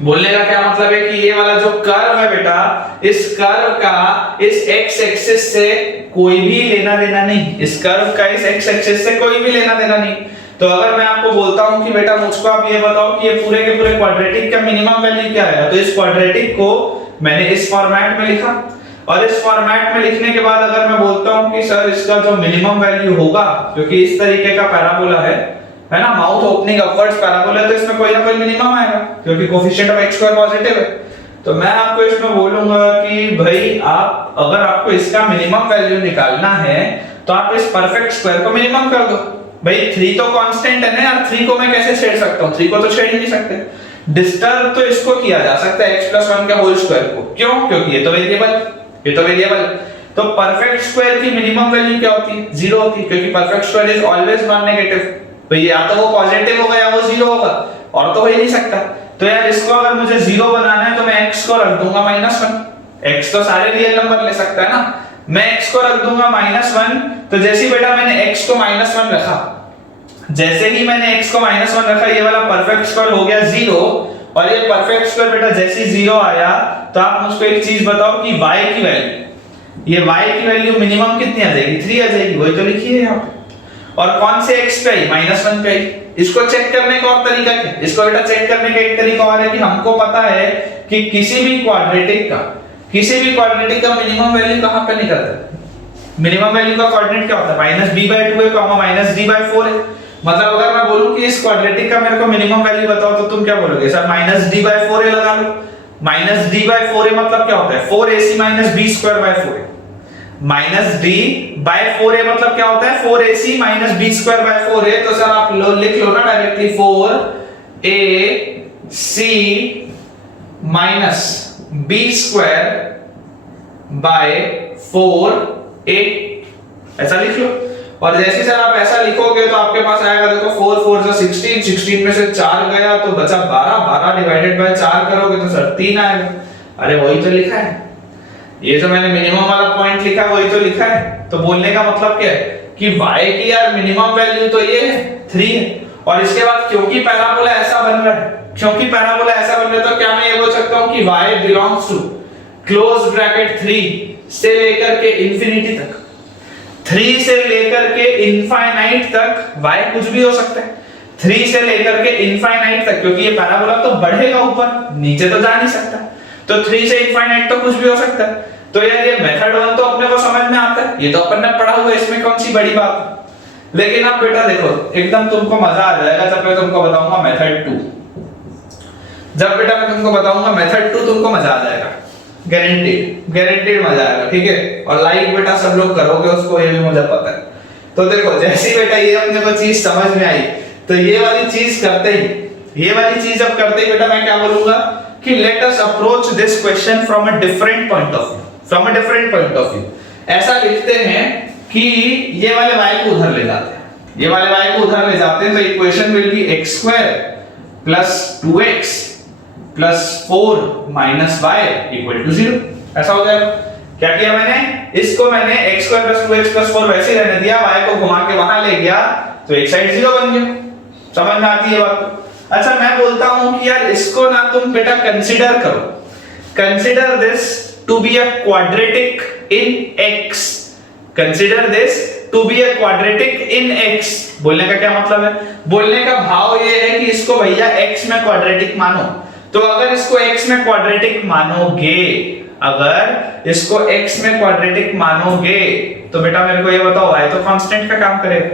बोलने का क्या मतलब है कि ये वाला जो कर्व है बेटा, इस कर्व का इस x एक्सिस से कोई भी लेना देना नहीं। इस कर्व का इस x एक्सिस से कोई भी लेना देना नहीं। तो अगर मैं आपको बोलता हूं कि बेटा मुझको आप ये बताओ कि ये पूरे के पूरे क्वाड्रेटिक का मिनिमम वैल्यू क्या है, तो इस क्वाड्रेटिक को मैंने इस फॉर्मेट में लिखा और इस फॉर्मेट में लिखने के बाद अगर मैं बोलता हूं कि सर इसका जो मिनिमम वैल्यू होगा, क्योंकि इस तरीके का पैराबोला है ना, माउथ ओपनिंग अपवर्ड्स पैराबोला है, तो इसमें कोई ना कोई मिनिमम आएगा क्योंकि कोएफिशिएंट ऑफ x² पॉजिटिव है। तो मैं आपको इसमें बोलूंगा कि भाई आप अगर आपको इसका मिनिमम वैल्यू निकालना है तो आप इस परफेक्ट स्क्वायर को मिनिमम कर दो। भाई 3 तो कांस्टेंट है ना यार, 3 को मैं कैसे छेड़ सकता हूं, 3 को तो छेड़ ही नहीं सकते। डिस्टर्ब तो इसको किया जा सकता है x + 1 का होल स्क्वायर को, क्यों, क्योंकि ये तो वेरिएबल। तो परफेक्ट स्क्वायर की मिनिमम वैल्यू क्या होती है, 0 होती है, क्योंकि perfect square is always non negative. तो या तो वो पॉजिटिव होगा या वो 0 होगा, और तो हो ही नहीं सकता। तो यार इसको अगर मुझे 0 बनाना है तो मैं x को रख दूंगा -1। x तो सारे रियल नंबर ले सकता है ना, मैं x को रख दूंगा -1। तो जैसे ही बेटा मैंने x को -1 रखा, जैसे ही मैंने x को -1 रखा, ये वाला परफेक्ट स्क्वायर हो गया 0 और ये परफेक्ट स्क्वायर बेटा जैसे ही 0 आया तो आप मुझको एक चीज बताओ कि y की वैल्यू, ये y की वैल्यू मिनिमम कितनी आ जाएगी, 3 आ जाएगी। वही तो लिखी है यहां पे। और कौन से x पे आई, -1 पे आई। इसको चेक करने का और तरीका क्या है, इसको बेटा चेक करने का एक तरीका और है कि हमको पता है कि किसी भी क्वाड्रेटिक का मिनिमम वैल्यू कहां पे निकलता है। मिनिमम वैल्यू का कोऑर्डिनेट क्या होता है, -b/2 है, -d/4 है। मतलब अगर मैं बोलूं कि इस क्वाड्रेटिक का मेरे को मिनिमम वैल्यू बताओ तो तुम क्या बोलोगे, सर -d/4 लगा लो। -d/4 मतलब क्या होता है, 4ac - b²/4 है। -d/4 मतलब क्या होता है, 4ac - b²/4 है। तो सर आप लिख लो ना directly 4ac - b² bye 4a, ऐसा लिख लो। और जैसे सर आप ऐसा लिखोगे तो आपके पास आएगा, देखो 4 4 जो 16, 16 में से 4 गया तो बचा 12, 12 डिवाइडेड बाय 4 करोगे तो सर 3 आएगा। अरे वही तो लिखा है, ये जो मैंने मिनिमम वाला पॉइंट लिखा है वही तो लिखा है। तो बोलने का मतलब क्या है कि y की यार मिनिमम वैल्यू तो ये है 3 है। और इसके बाद क्योंकि पैराबोला ऐसा बन रहा है, क्योंकि पैराबोला ऐसा बन रहा है तो क्या मैं ये बोल सकता हूं कि y belongs to close bracket 3 से लेकर के इंफिनिटी तक, 3 से लेकर के इनफाइनाइट तक y कुछ भी हो सकता है, 3 से लेकर के इनफाइनाइट तक, क्योंकि ये पैराबोला तो बढ़ेगा ऊपर, नीचे तो जा नहीं सकता, तो 3 से इनफाइनाइट तो कुछ भी हो सकता है। तो यार ये मेथड 1 तो अपने को समझ में आता है, ये तो अपन ने पढ़ा हुआ है, इसमें कौन सी बड़ी बात है। लेकिन अब बेटा देखो एकदम तुमको मजा आ जाएगा जब मैं तुमको बताऊंगा मेथड 2। जब बेटा मैं तुमको बताऊंगा मेथड 2 तुमको मजा आ जाएगा, गारंटीड, गारंटीड मजा आएगा, ठीक है। और लाइक बेटा सब लोग करोगे उसको, ये भी मुझे पता है। तो देखो जैसे बेटा ये अपने को चीज समझ में आई, तो ये वाली चीज करते ही, ये वाली चीज जब करते ही बेटा मैं क्या बोलूंगा कि let us approach this question from a different point of view, from a different point of view. ऐसा लिखते हैं कि ये वाले y को उधर ले जाते हैं, ये वाले y को उधर ले जाते हैं, तो equation will be x² + 2x + 4 - y = 0। ऐसा हो जाएगा। क्या किया मैंने, इसको मैंने x² + 2x + 4 वैसे ही रहने दिया, y को घुमा के वहां ले गया तो एक साइड 0 बन गया। समझ में आती है बात। अच्छा मैं बोलता हूं कि यार इसको ना तुम बेटा कंसीडर करो, consider this to be a quadratic in x, consider this to be a quadratic in x। बोलने का क्या मतलब है, बोलने का भाव ये है कि इसको भैया x में क्वाड्रेटिक मानो। तो अगर इसको x में क्वाड्रेटिक मानोगे, अगर इसको x में क्वाड्रेटिक मानोगे तो बेटा मेरे को ये बताओ y तो कांस्टेंट का काम करेगा।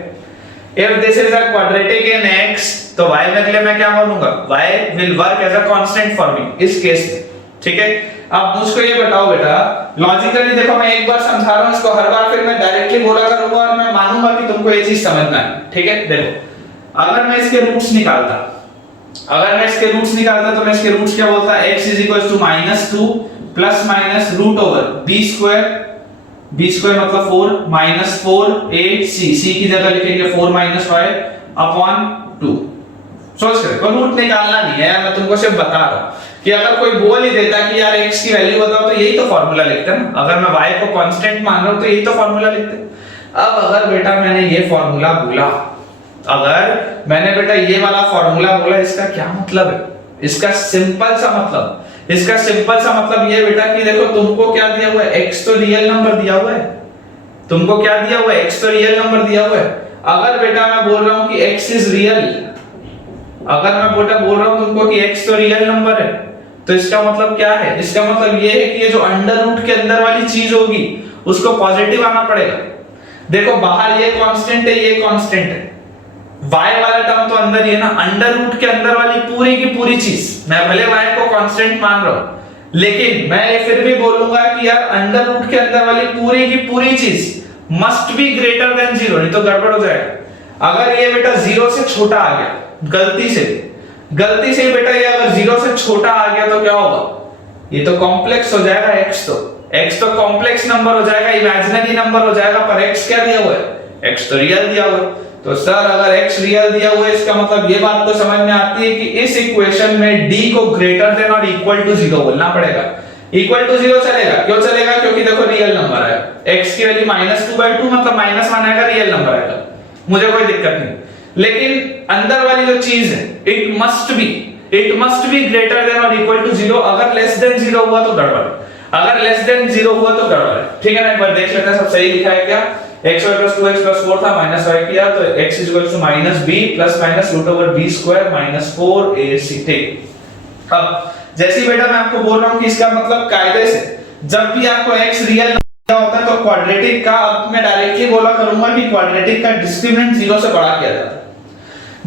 If this is a quadratic in x, तो y के लिए मैं क्या मानूंगा, y will work as a constant for me इस केस में, ठीक है। अब मुझको ये बताओ बेटा लॉजिकली, देखो मैं एक बार समझा रहा हूं इसको, हर बार फिर मैं डायरेक्टली बोला करूंगा और मैं मानूंगा कि तुमको ये चीज समझना है, ठीक है। देखो अगर मैं इसके रूट्स निकालता, अगर मैं इसके रूट्स निकालता तो मैं इसके रूट्स क्या बोलता, x = -2 ± √b², b² मतलब 4 - 4ac, c की जगह लिखेंगे 4 - y/2। सोच कर रूट निकालना नहीं है, मैं तुमको सिर्फ बता रहा हूं कि अगर कोई बोल ही देता कि यार x की वैल्यू बताओ तो यही तो फार्मूला लिखते हैं ना। अगर मैं y को कांस्टेंट मान रहा हूं तो यही तो फार्मूला लिखते हैं। अब अगर बेटा मैंने ये फार्मूला बोला, अगर मैंने बेटा ये वाला फार्मूला बोला, इसका क्या मतलब है, इसका सिंपल सा मतलब, इसका सिंपल सा मतलब ये बेटा कि देखो तुमको क्या दिया हुआ है, x तो रियल नंबर दिया हुआ है, तुमको क्या दिया हुआ है, x तो रियल नंबर दिया हुआ है। अगर बेटा मैं बोल रहा हूं कि x इज रियल, अगर मैं बेटा बोल रहा हूं तुमको कि x तो रियल नंबर है, तो इसका मतलब क्या है, इसका मतलब ये है कि ये जो अंडर रूट के अंदर वाली चीज होगी उसको पॉजिटिव आना पड़ेगा। देखो बाहर ये कांस्टेंट है, ये कांस्टेंट है, y वाला टर्म तो अंदर ही है ना, अंडर रूट के अंदर वाली पूरी की पूरी चीज, मैं भले y को कांस्टेंट मान रहा हूं लेकिन मैं ये फिर भी बोलूंगा कि यार अंडर रूट के अंदर वाली पूरी की पूरी चीज मस्ट बी ग्रेटर देन 0, नहीं तो गड़बड़ हो जाएगा। अगर ये बेटा 0 से छोटा आ गया, गलती से बेटा ये अगर 0 से छोटा आ गया तो क्या होगा, ये तो कॉम्प्लेक्स हो जाएगा, x तो कॉम्प्लेक्स नंबर हो जाएगा, इमेजिनरी नंबर हो जाएगा, पर x क्या दिया हुआ है, x तो रियल दिया हुआ है। तो सर अगर x रियल दिया हुआ है इसका मतलब ये बात तो समझ में आती है कि इस इक्वेशन में d को ग्रेटर देन और इक्वल टू 0 बोलना पड़ेगा। इक्वल टू 0 चलेगा, क्यों चलेगा, क्योंकि देखो रियल नंबर है, x की वैल्यू -2/2 मतलब -1 आएगा, रियल नंबर आएगा, मुझे कोई दिक्कत नहीं। लेकिन अंदर वाली जो चीज है it must be greater than और इक्वल टू 0। अगर लेस देन 0 हुआ तो गड़बड़, अगर लेस देन 0 हुआ तो गड़बड़ है, ठीक है ना। एक बार देख लेते हैं सब सही लिखा है क्या, x² + 2x + 4 था, -y किया तो x = -b ± √b² - 4ac, ठीक। अब जैसे बेटा मैं आपको बोल रहा हूं कि इसका मतलब कायदे से जब भी आपको x रियल नंबर होता है तो क्वाड्रेटिक का, अब मैं डायरेक्टली बोला करूंगा कि क्वाड्रेटिक का डिस्क्रिमिनेंट 0 से बड़ा किया जाता है।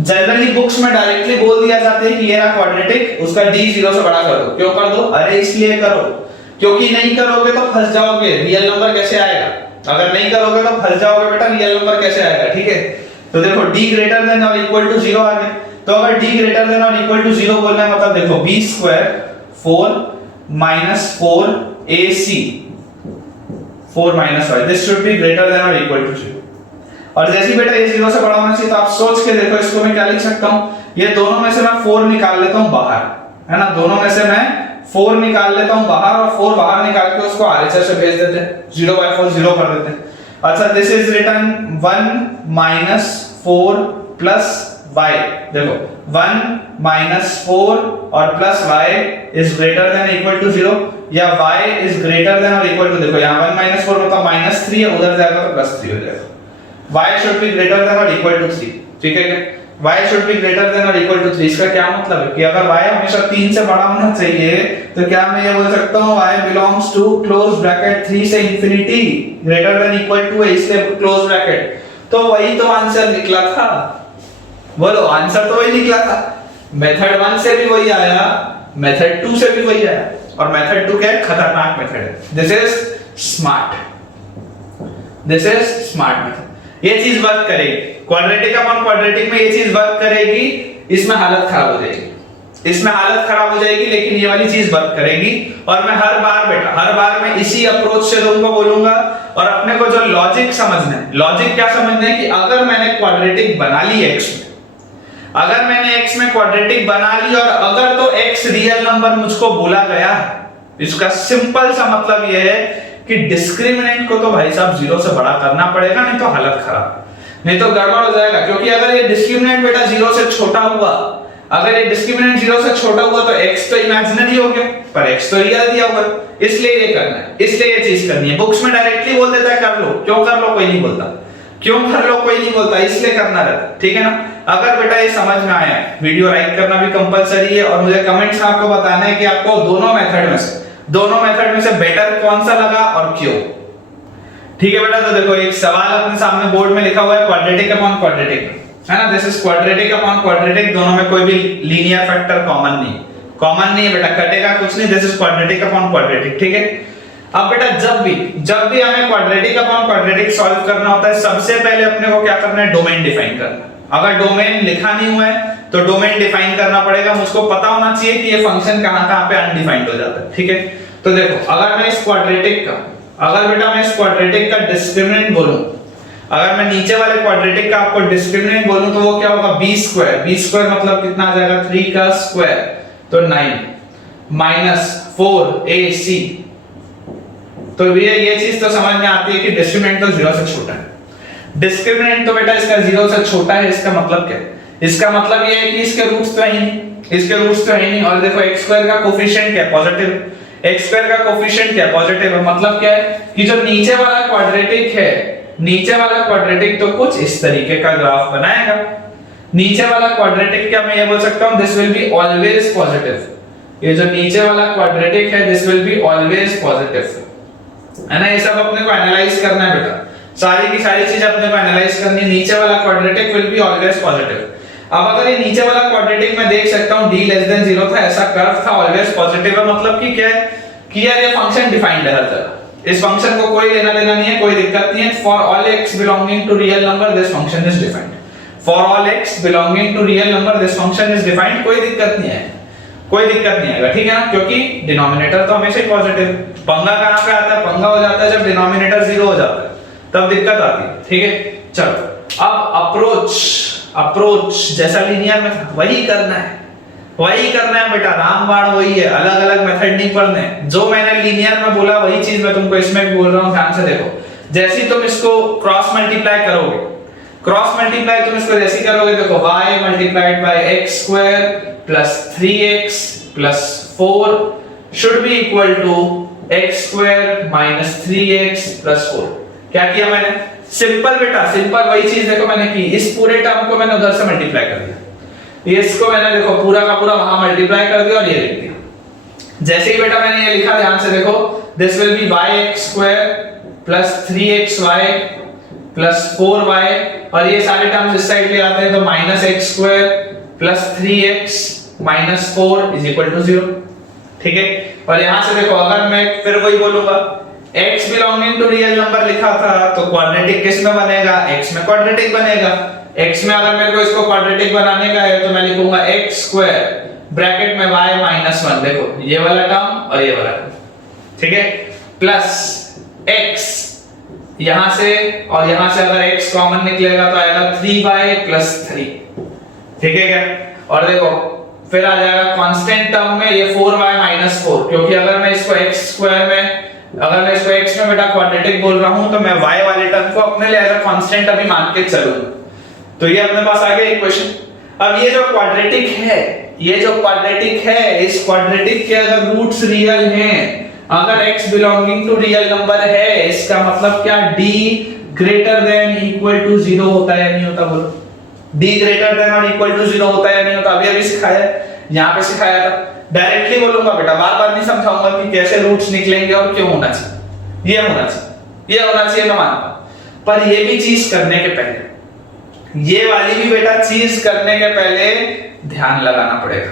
जनरली बुक्स में डायरेक्टली बोल दिया जाता है कि ये रहा क्वाड्रेटिक, उसका d 0 से बड़ा कर दो। क्यों कर दो, अरे इसलिए करो क्योंकि नहीं करोगे तो फंस जाओगे, रियल नंबर कैसे आएगा, अगर नहीं करोगे तो फंस जाओगे बेटा, रियल नंबर कैसे आएगा, ठीक है। तो देखो d ग्रेटर देन और इक्वल टू 0 आ गया, तो अगर d ग्रेटर देन और इक्वल टू 0 बोलना है मतलब देखो b² 4 - 4ac 4 minus y, this should be greater than और इक्वल टू 0। और जैसे बेटा ये 0 से बड़ा होना चाहिए, तो आप सोच के देखो, इसको मैं क्या लिख सकता हूं, ये दोनों में से मैं 4 निकाल लेता हूं बाहर, है ना, दोनों में से मैं 4 निकाल लेता हूं बाहर, और 4 बाहर निकाल के उसको आरएचएस से भेज देते हैं, 0/4 0 कर देते हैं। अच्छा, this is written 1 minus 4 plus y, देखो 1 माइनस 4 और plus y is greater than equal to 0, या y इज ग्रेटर देन और इक्वल टू, देखो यहाँ 1 माइनस 4 मतलब माइनस 3 है, उधर जाएगा तो प्लस 3 हो जाएगा। y should be greater than or equal to 3, ठीक है क्या, y should be greater than or equal to 3, इसका क्या मतलब है कि अगर y हमेशा 3 से बड़ा होना चाहिए, तो क्या मैं ये बोल सकता हूँ y belongs to close bracket 3 से infinity greater than equal to है, इसलिए क्लोज ब्रैकेट, तो वही तो आंसर निकला था, बोलो आंसर तो वही निकला था, मेथड 1 से भी वही आया, मेथड 2 से भी वही आया, और मेथड 2 क्या है, खतरनाक मेथड है, this is smart, this is smart method, ये चीज वर्क करेगी, क्वाड्रेटिक अपॉन क्वाड्रेटिक में ये चीज वर्क करेगी, इसमें हालत खराब हो जाएगी, इसमें हालत खराब हो जाएगी, लेकिन ये वाली चीज वर्क करेगी। और मैं हर बार बेटा, हर बार मैं इसी अप्रोच से तुमको बोलूंगा, और अपने को जो लॉजिक समझना है, लॉजिक क्या समझना है कि अगर मैंने क्वाड्रेटिक बना ली x में, अगर मैंने x में क्वाड्रेटिक बना ली, और अगर तो x रियल नंबर मुझको बोला गया, इसका सिंपल सा मतलब ये है कि डिस्क्रिमिनेंट को तो भाई साहब 0 से बड़ा करना पड़ेगा, नहीं तो हालत खराब, नहीं तो गड़बड़ हो जाएगा, क्योंकि अगर ये डिस्क्रिमिनेंट बेटा 0 से छोटा हुआ, अगर ये डिस्क्रिमिनेंट 0 से छोटा हुआ तो x तो इमेजिनरी हो गया, पर x तो रियल दिया हुआ है, इसलिए ये करना है, इसलिए ये चीज करनी है। बुक्स में डायरेक्टली बोल देता है कर लो, क्यों कर लो कोई नहीं बोलता, क्यों कर लो कोई नहीं बोलता, इसलिए करना रहता, ठीक है ना। अगर बेटा ये समझ में आया, वीडियो लाइक करना भी कंपलसरी है, और मुझे कमेंट्स में आपको बताना है कि आपको दोनों मेथड में से बेटर कौन सा लगा और क्यों, ठीक है बेटा। तो देखो एक सवाल अपने सामने बोर्ड में लिखा हुआ है, क्वाड्रेटिक अपॉन क्वाड्रेटिक, है ना, this is quadratic upon quadratic, दोनों में कोई भी लीनियर फैक्टर कॉमन नहीं है बेटा, कटेगा कुछ नहीं, this is quadratic upon quadratic, ठीक है। अब बेटा जब भी हमें क्वाड्रेटिक अपॉन क्वाड्रेटिक सॉल्व करना होता है, सबसे पहले अपने को क्या करना है, डोमेन डिफाइन करना है। अगर डोमेन लिखा नहीं हुआ है तो डोमेन डिफाइन करना पड़ेगा, मुझको पता होना चाहिए कि ये फंक्शन कहां पे अनडिफाइंड हो जाता है, ठीक है। तो देखो अगर मैं इस क्वाड्रेटिक का डिस्क्रिमिनेंट बोलूं, अगर मैं नीचे वाले क्वाड्रेटिक का आपको डिस्क्रिमिनेंट बोलूं, तो वो क्या होगा, b स्क्वायर मतलब कितना आ जाएगा, 3 का स्क्वायर, तो 9 माइनस 4ac, तो ये चीज तो समझ में आती है कि डिस्क्रिमिनेंट तो 0 से छोटा है, डिस्क्रिमिनेंट तो बेटा इसका 0 से छोटा है, इसका मतलब क्या है, इसका मतलब ये है कि इसके रूट्स तो है ही नहीं, और देखो x स्क्वायर का कोफिशिएंट क्या है, पॉजिटिव, x स्क्वायर का कोफिशिएंट क्या है, पॉजिटिव है, मतलब क्या है कि जो नीचे वाला क्वाड्रेटिक है, नीचे वाला क्वाड्रेटिक तो कुछ इस तरीके का ग्राफ बनाएगा, नीचे वाला क्वाड्रेटिक क्या मैं ये बोल सकता हूं, this will be always positive, ये जो नीचे वाला क्वाड्रेटिक है this will be always positive, है ना। ये सब अपने को एनालाइज करना है बेटा, सारी की सारी चीज अपने को एनालाइज करनी है, नीचे वाला quadratic will be always positive. अब अगर ये नीचे वाला क्वाड्रेटिक मैं देख सकता हूं d लेस देन 0 था, ऐसा कर्व था, ऑलवेज पॉजिटिव है, मतलब कि क्या है कि यार ये फंक्शन डिफाइंड है हर जगह, इस फंक्शन को कोई लेना देना नहीं है, कोई दिक्कत नहीं है, for all x belonging to real number this function is defined, for all x belonging to real number this function is defined, कोई दिक्कत नहीं है, कोई दिक्कत नहीं आएगा, ठीक है ना, क्योंकि डिनोमिनेटर तो हमेशा ही पॉजिटिव। पंगा कहां पे आता है, पंगा हो जाता है जब डिनोमिनेटर 0 हो जाता है, तब दिक्कत आती है, ठीक है। चलो अब अप्रोच जैसा लीनियर में था वही करना है बेटा, रामबाण वही है, अलग अलग मेथड नहीं पढ़ने, जो मैंने लीनियर में बोला वही चीज मैं तुमको इसमें भी बोल रहा हूं, ध्यान से देखो। जैसे तुम इसको क्रॉस मल्टीप्लाई करोगे, तुम इसको जैसे करोगे, देखो y multiplied by x square plus 3x plus 4 should be equal to x square minus 3x plus 4। क्या किया मैंने, सिंपल बेटा, सिंपल वही चीज देखो मैंने की, इस पूरे टर्म को मैंने उधर से मल्टीप्लाई कर दिया, इसको मैंने देखो पूरा का पूरा वहां मल्टीप्लाई कर दिया और ये लिख दिया। जैसे ही बेटा मैंने ये लिखा, ध्यान से देखो, this will be yx square plus 3xy plus 4y, और ये सारे टर्म्स इस साइड ले आते हैं तो minus x square plus 3x minus 4 is equal to 0, ठीक है। और यहां से देखो अगर मैं फिर वही बोलूंगा, x belonging to real number लिखा था तो क्वाड्रेटिक किस में बनेगा, x में क्वाड्रेटिक बनेगा, x में अगर मेरे को इसको क्वाड्रेटिक बनाने का है तो मैं लिखूंगा x स्क्वायर ब्रैकेट में y माइनस 1, देखो ये वाला टर्म और ये वाला टर्म, ठीक है, प्लस x यहां से और यहां से अगर x कॉमन निकलेगा तो आएगा 3y प्लस 3, ठीक है क्या? और देखो फिर आ जाएगा कांस्टेंट टर्म में ये 4y माइनस 4, क्योंकि अगर मैं इसको x स्क्वायर में, अगर मैं इसको x में बेटा क्वाड्रेटिक बोल रहा हूं तो मैं y वाले टर्म को अपने लिए एज अ कांस्टेंट अभी मान के चलूंगा। तो ये अपने पास आ गया इक्वेशन। अब ये जो क्वाड्रेटिक है, ये जो क्वाड्रेटिक है, इस क्वाड्रेटिक के अगर रूट्स रियल हैं, अगर x belonging to real number है, इसका मतलब क्या d greater than equal to 0 होता है या नहीं होता? बोलो d ग्रेटर देन और इक्वल टू 0 होता है या नहीं होता? अभी सिखाया, यहां पे सिखाया था। डायरेक्टली बोलूंगा बेटा, बार-बार नहीं समझाऊंगा कि कैसे रूट्स निकलेंगे और क्यों होना चाहिए। ये होना चाहिए, ये होना चाहिए मैं मानता हूं। पर ये भी चीज करने के पहले, ये वाली भी बेटा चीज करने के पहले ध्यान लगाना पड़ेगा।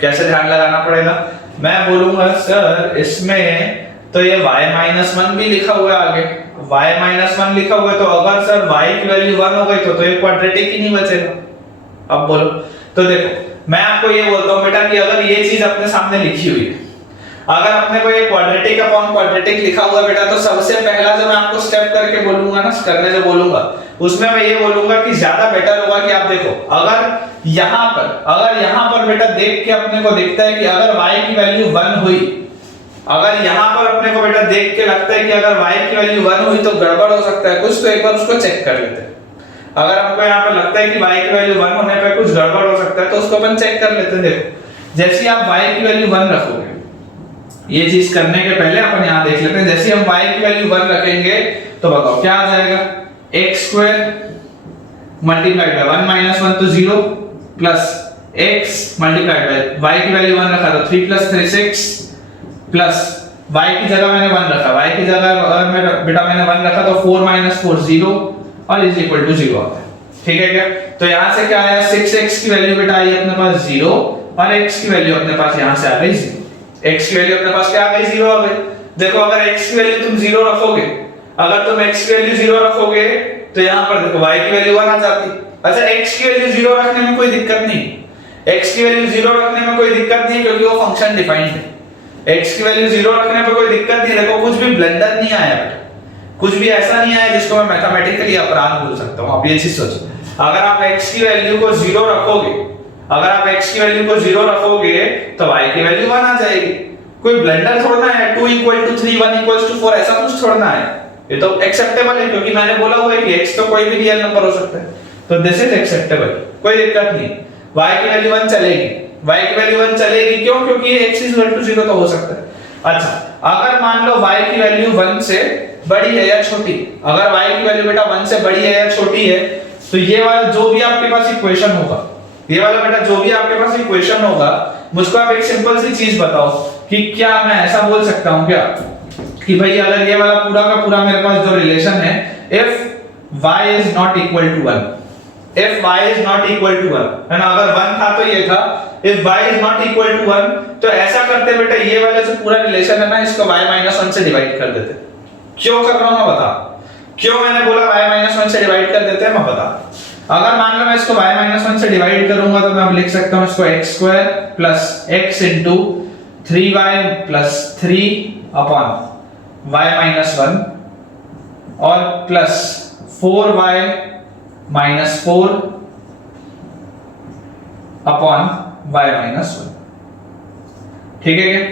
कैसे ध्यान लगाना पड़ेगा? मैं बोलूंगा सर इसमें तो ये y-1 भी लिखा हुआ है आगे, y-1 लिखा हुआ है, तो अगर सर y की वैल्यू 1 हो गई तो ये क्वाड्रेटिक ही नहीं बचेगा। अब बोलो, तो देखो मैं आपको ये बोलता हूं बेटा कि अगर ये चीज अपने सामने लिखी हुई है, अगर अपने को ये क्वाड्रेटिक अपॉन क्वाड्रेटिक लिखा हुआ है बेटा, तो सबसे पहला जो मैं आपको स्टेप करके बोलूंगा ना, करने जो बोलूंगा उसमें मैं ये बोलूंगा कि ज्यादा बेटर होगा कि आप देखो, अगर यहां पर बेटा देख के अपने को दिखता है कि अगर y की वैल्यू 1 हुई, अगर यहां पर अपने को बेटा देख के लगता है कि अगर y की वैल्यू 1 हुई तो गड़बड़ हो सकता है कुछ, तो एक बार उसको चेक कर लेते हैं। अगर आपको यहां पे लगता है कि y की वैल्यू 1 होने पे कुछ गड़बड़ हो सकता है तो उसको अपन चेक कर लेते हैं। देखो जैसे आप y की वैल्यू 1 रखोगे, ये चीज करने के पहले अपन यहां देख लेते हैं, जैसे हम y की वैल्यू 1 रखेंगे तो बताओ क्या आ जाएगा? x square multiplied by 1 minus 1 तो 0 plus x multiplied by y की वैल्यू 1 रखा तो 3 प्लस 3 6 प्लस y की जगह मैंने 1 रखा, y की जगह अगर मैं बेटा मैंने 1 रखा तो 4 माइनस 4 0 और इज इक्वल टू 0 आता है, ठीक है क्या? तो यहां से क्या आया? 6x की वैल्यू बेटा आई अपने पास 0 और x की वैल्यू अपने पास यहां से आ गई 0। x की वैल्यू अपने पास क्या आ गई? 0 आ गई। देखो अगर x की वैल्यू तुम 0 रखोगे, अगर तुम x की वैल्यू 0 रखोगे तो यहां पर देखो y की वैल्यू 1 आ जाती। अच्छा x की वैल्यू 0 रखने में कोई दिक्कत नहीं, x की वैल्यू 0 रखने में कोई दिक्कत नहीं क्योंकि वो फंक्शन डिफाइंड है। x की वैल्यू 0 रखने में कोई दिक्कत नहीं। देखो कुछ भी ब्लंडर नहीं आया बेटा, कुछ भी ऐसा नहीं आया जिसको मैं मैथमेटिकली अपराध बोल सकता हूं। आप ये चीज सोचो, अगर आप x की वैल्यू को 0 रखोगे, अगर आप x की वैल्यू को 0 रखोगे तो y की वैल्यू 1 आ जाएगी। कोई ब्लंडर थोड़ा है, 2 = 3 1 = 4 ऐसा कुछ छोड़ना है, ये तो एक्सेप्टेबल है क्योंकि मैंने बोला हुआ है कि x तो कोई भी रियल नंबर हो सकता है, तो दिस इज एक्सेप्टेबल, कोई दिक्कत नहीं। y की वैल्यू 1 चलेगी, y की वैल्यू 1 चलेगी क्यों? क्योंकि x = 0 तो हो सकता है। अच्छा अगर मान लो y की वैल्यू 1 से बड़ी है या छोटी, अगर y की वैल्यू बेटा 1 से बड़ी है या छोटी है, तो ये वाला जो भी आपके पास इक्वेशन होगा, ये वाला बेटा जो भी आपके पास इक्वेशन होगा, मुझको आप एक सिंपल सी चीज बताओ कि क्या मैं ऐसा बोल सकता हूं क्या कि भाई अगर ये वाला पूरा का पूरा मेरे पास जो रिलेशन है, if y is not equal to 1, if y is not equal to 1 है ना, अगर 1 था तो ये था, if y is not equal to 1 तो ऐसा करते बेटा ये वाला जो पूरा रिलेशन है ना, इसको y-1 से डिवाइड कर देते। क्यों कर रहा हूं मैं बता, क्यों मैंने बोला y-1 से डिवाइड कर देते हैं मैं बता। अगर मान लो मैं इसको y-1 से डिवाइड करूंगा तो मैं अब लिख सकता हूं इसको x² plus x into 3y plus 3 upon y-1 और plus 4y minus 4 upon y-1, ठीक है क्या?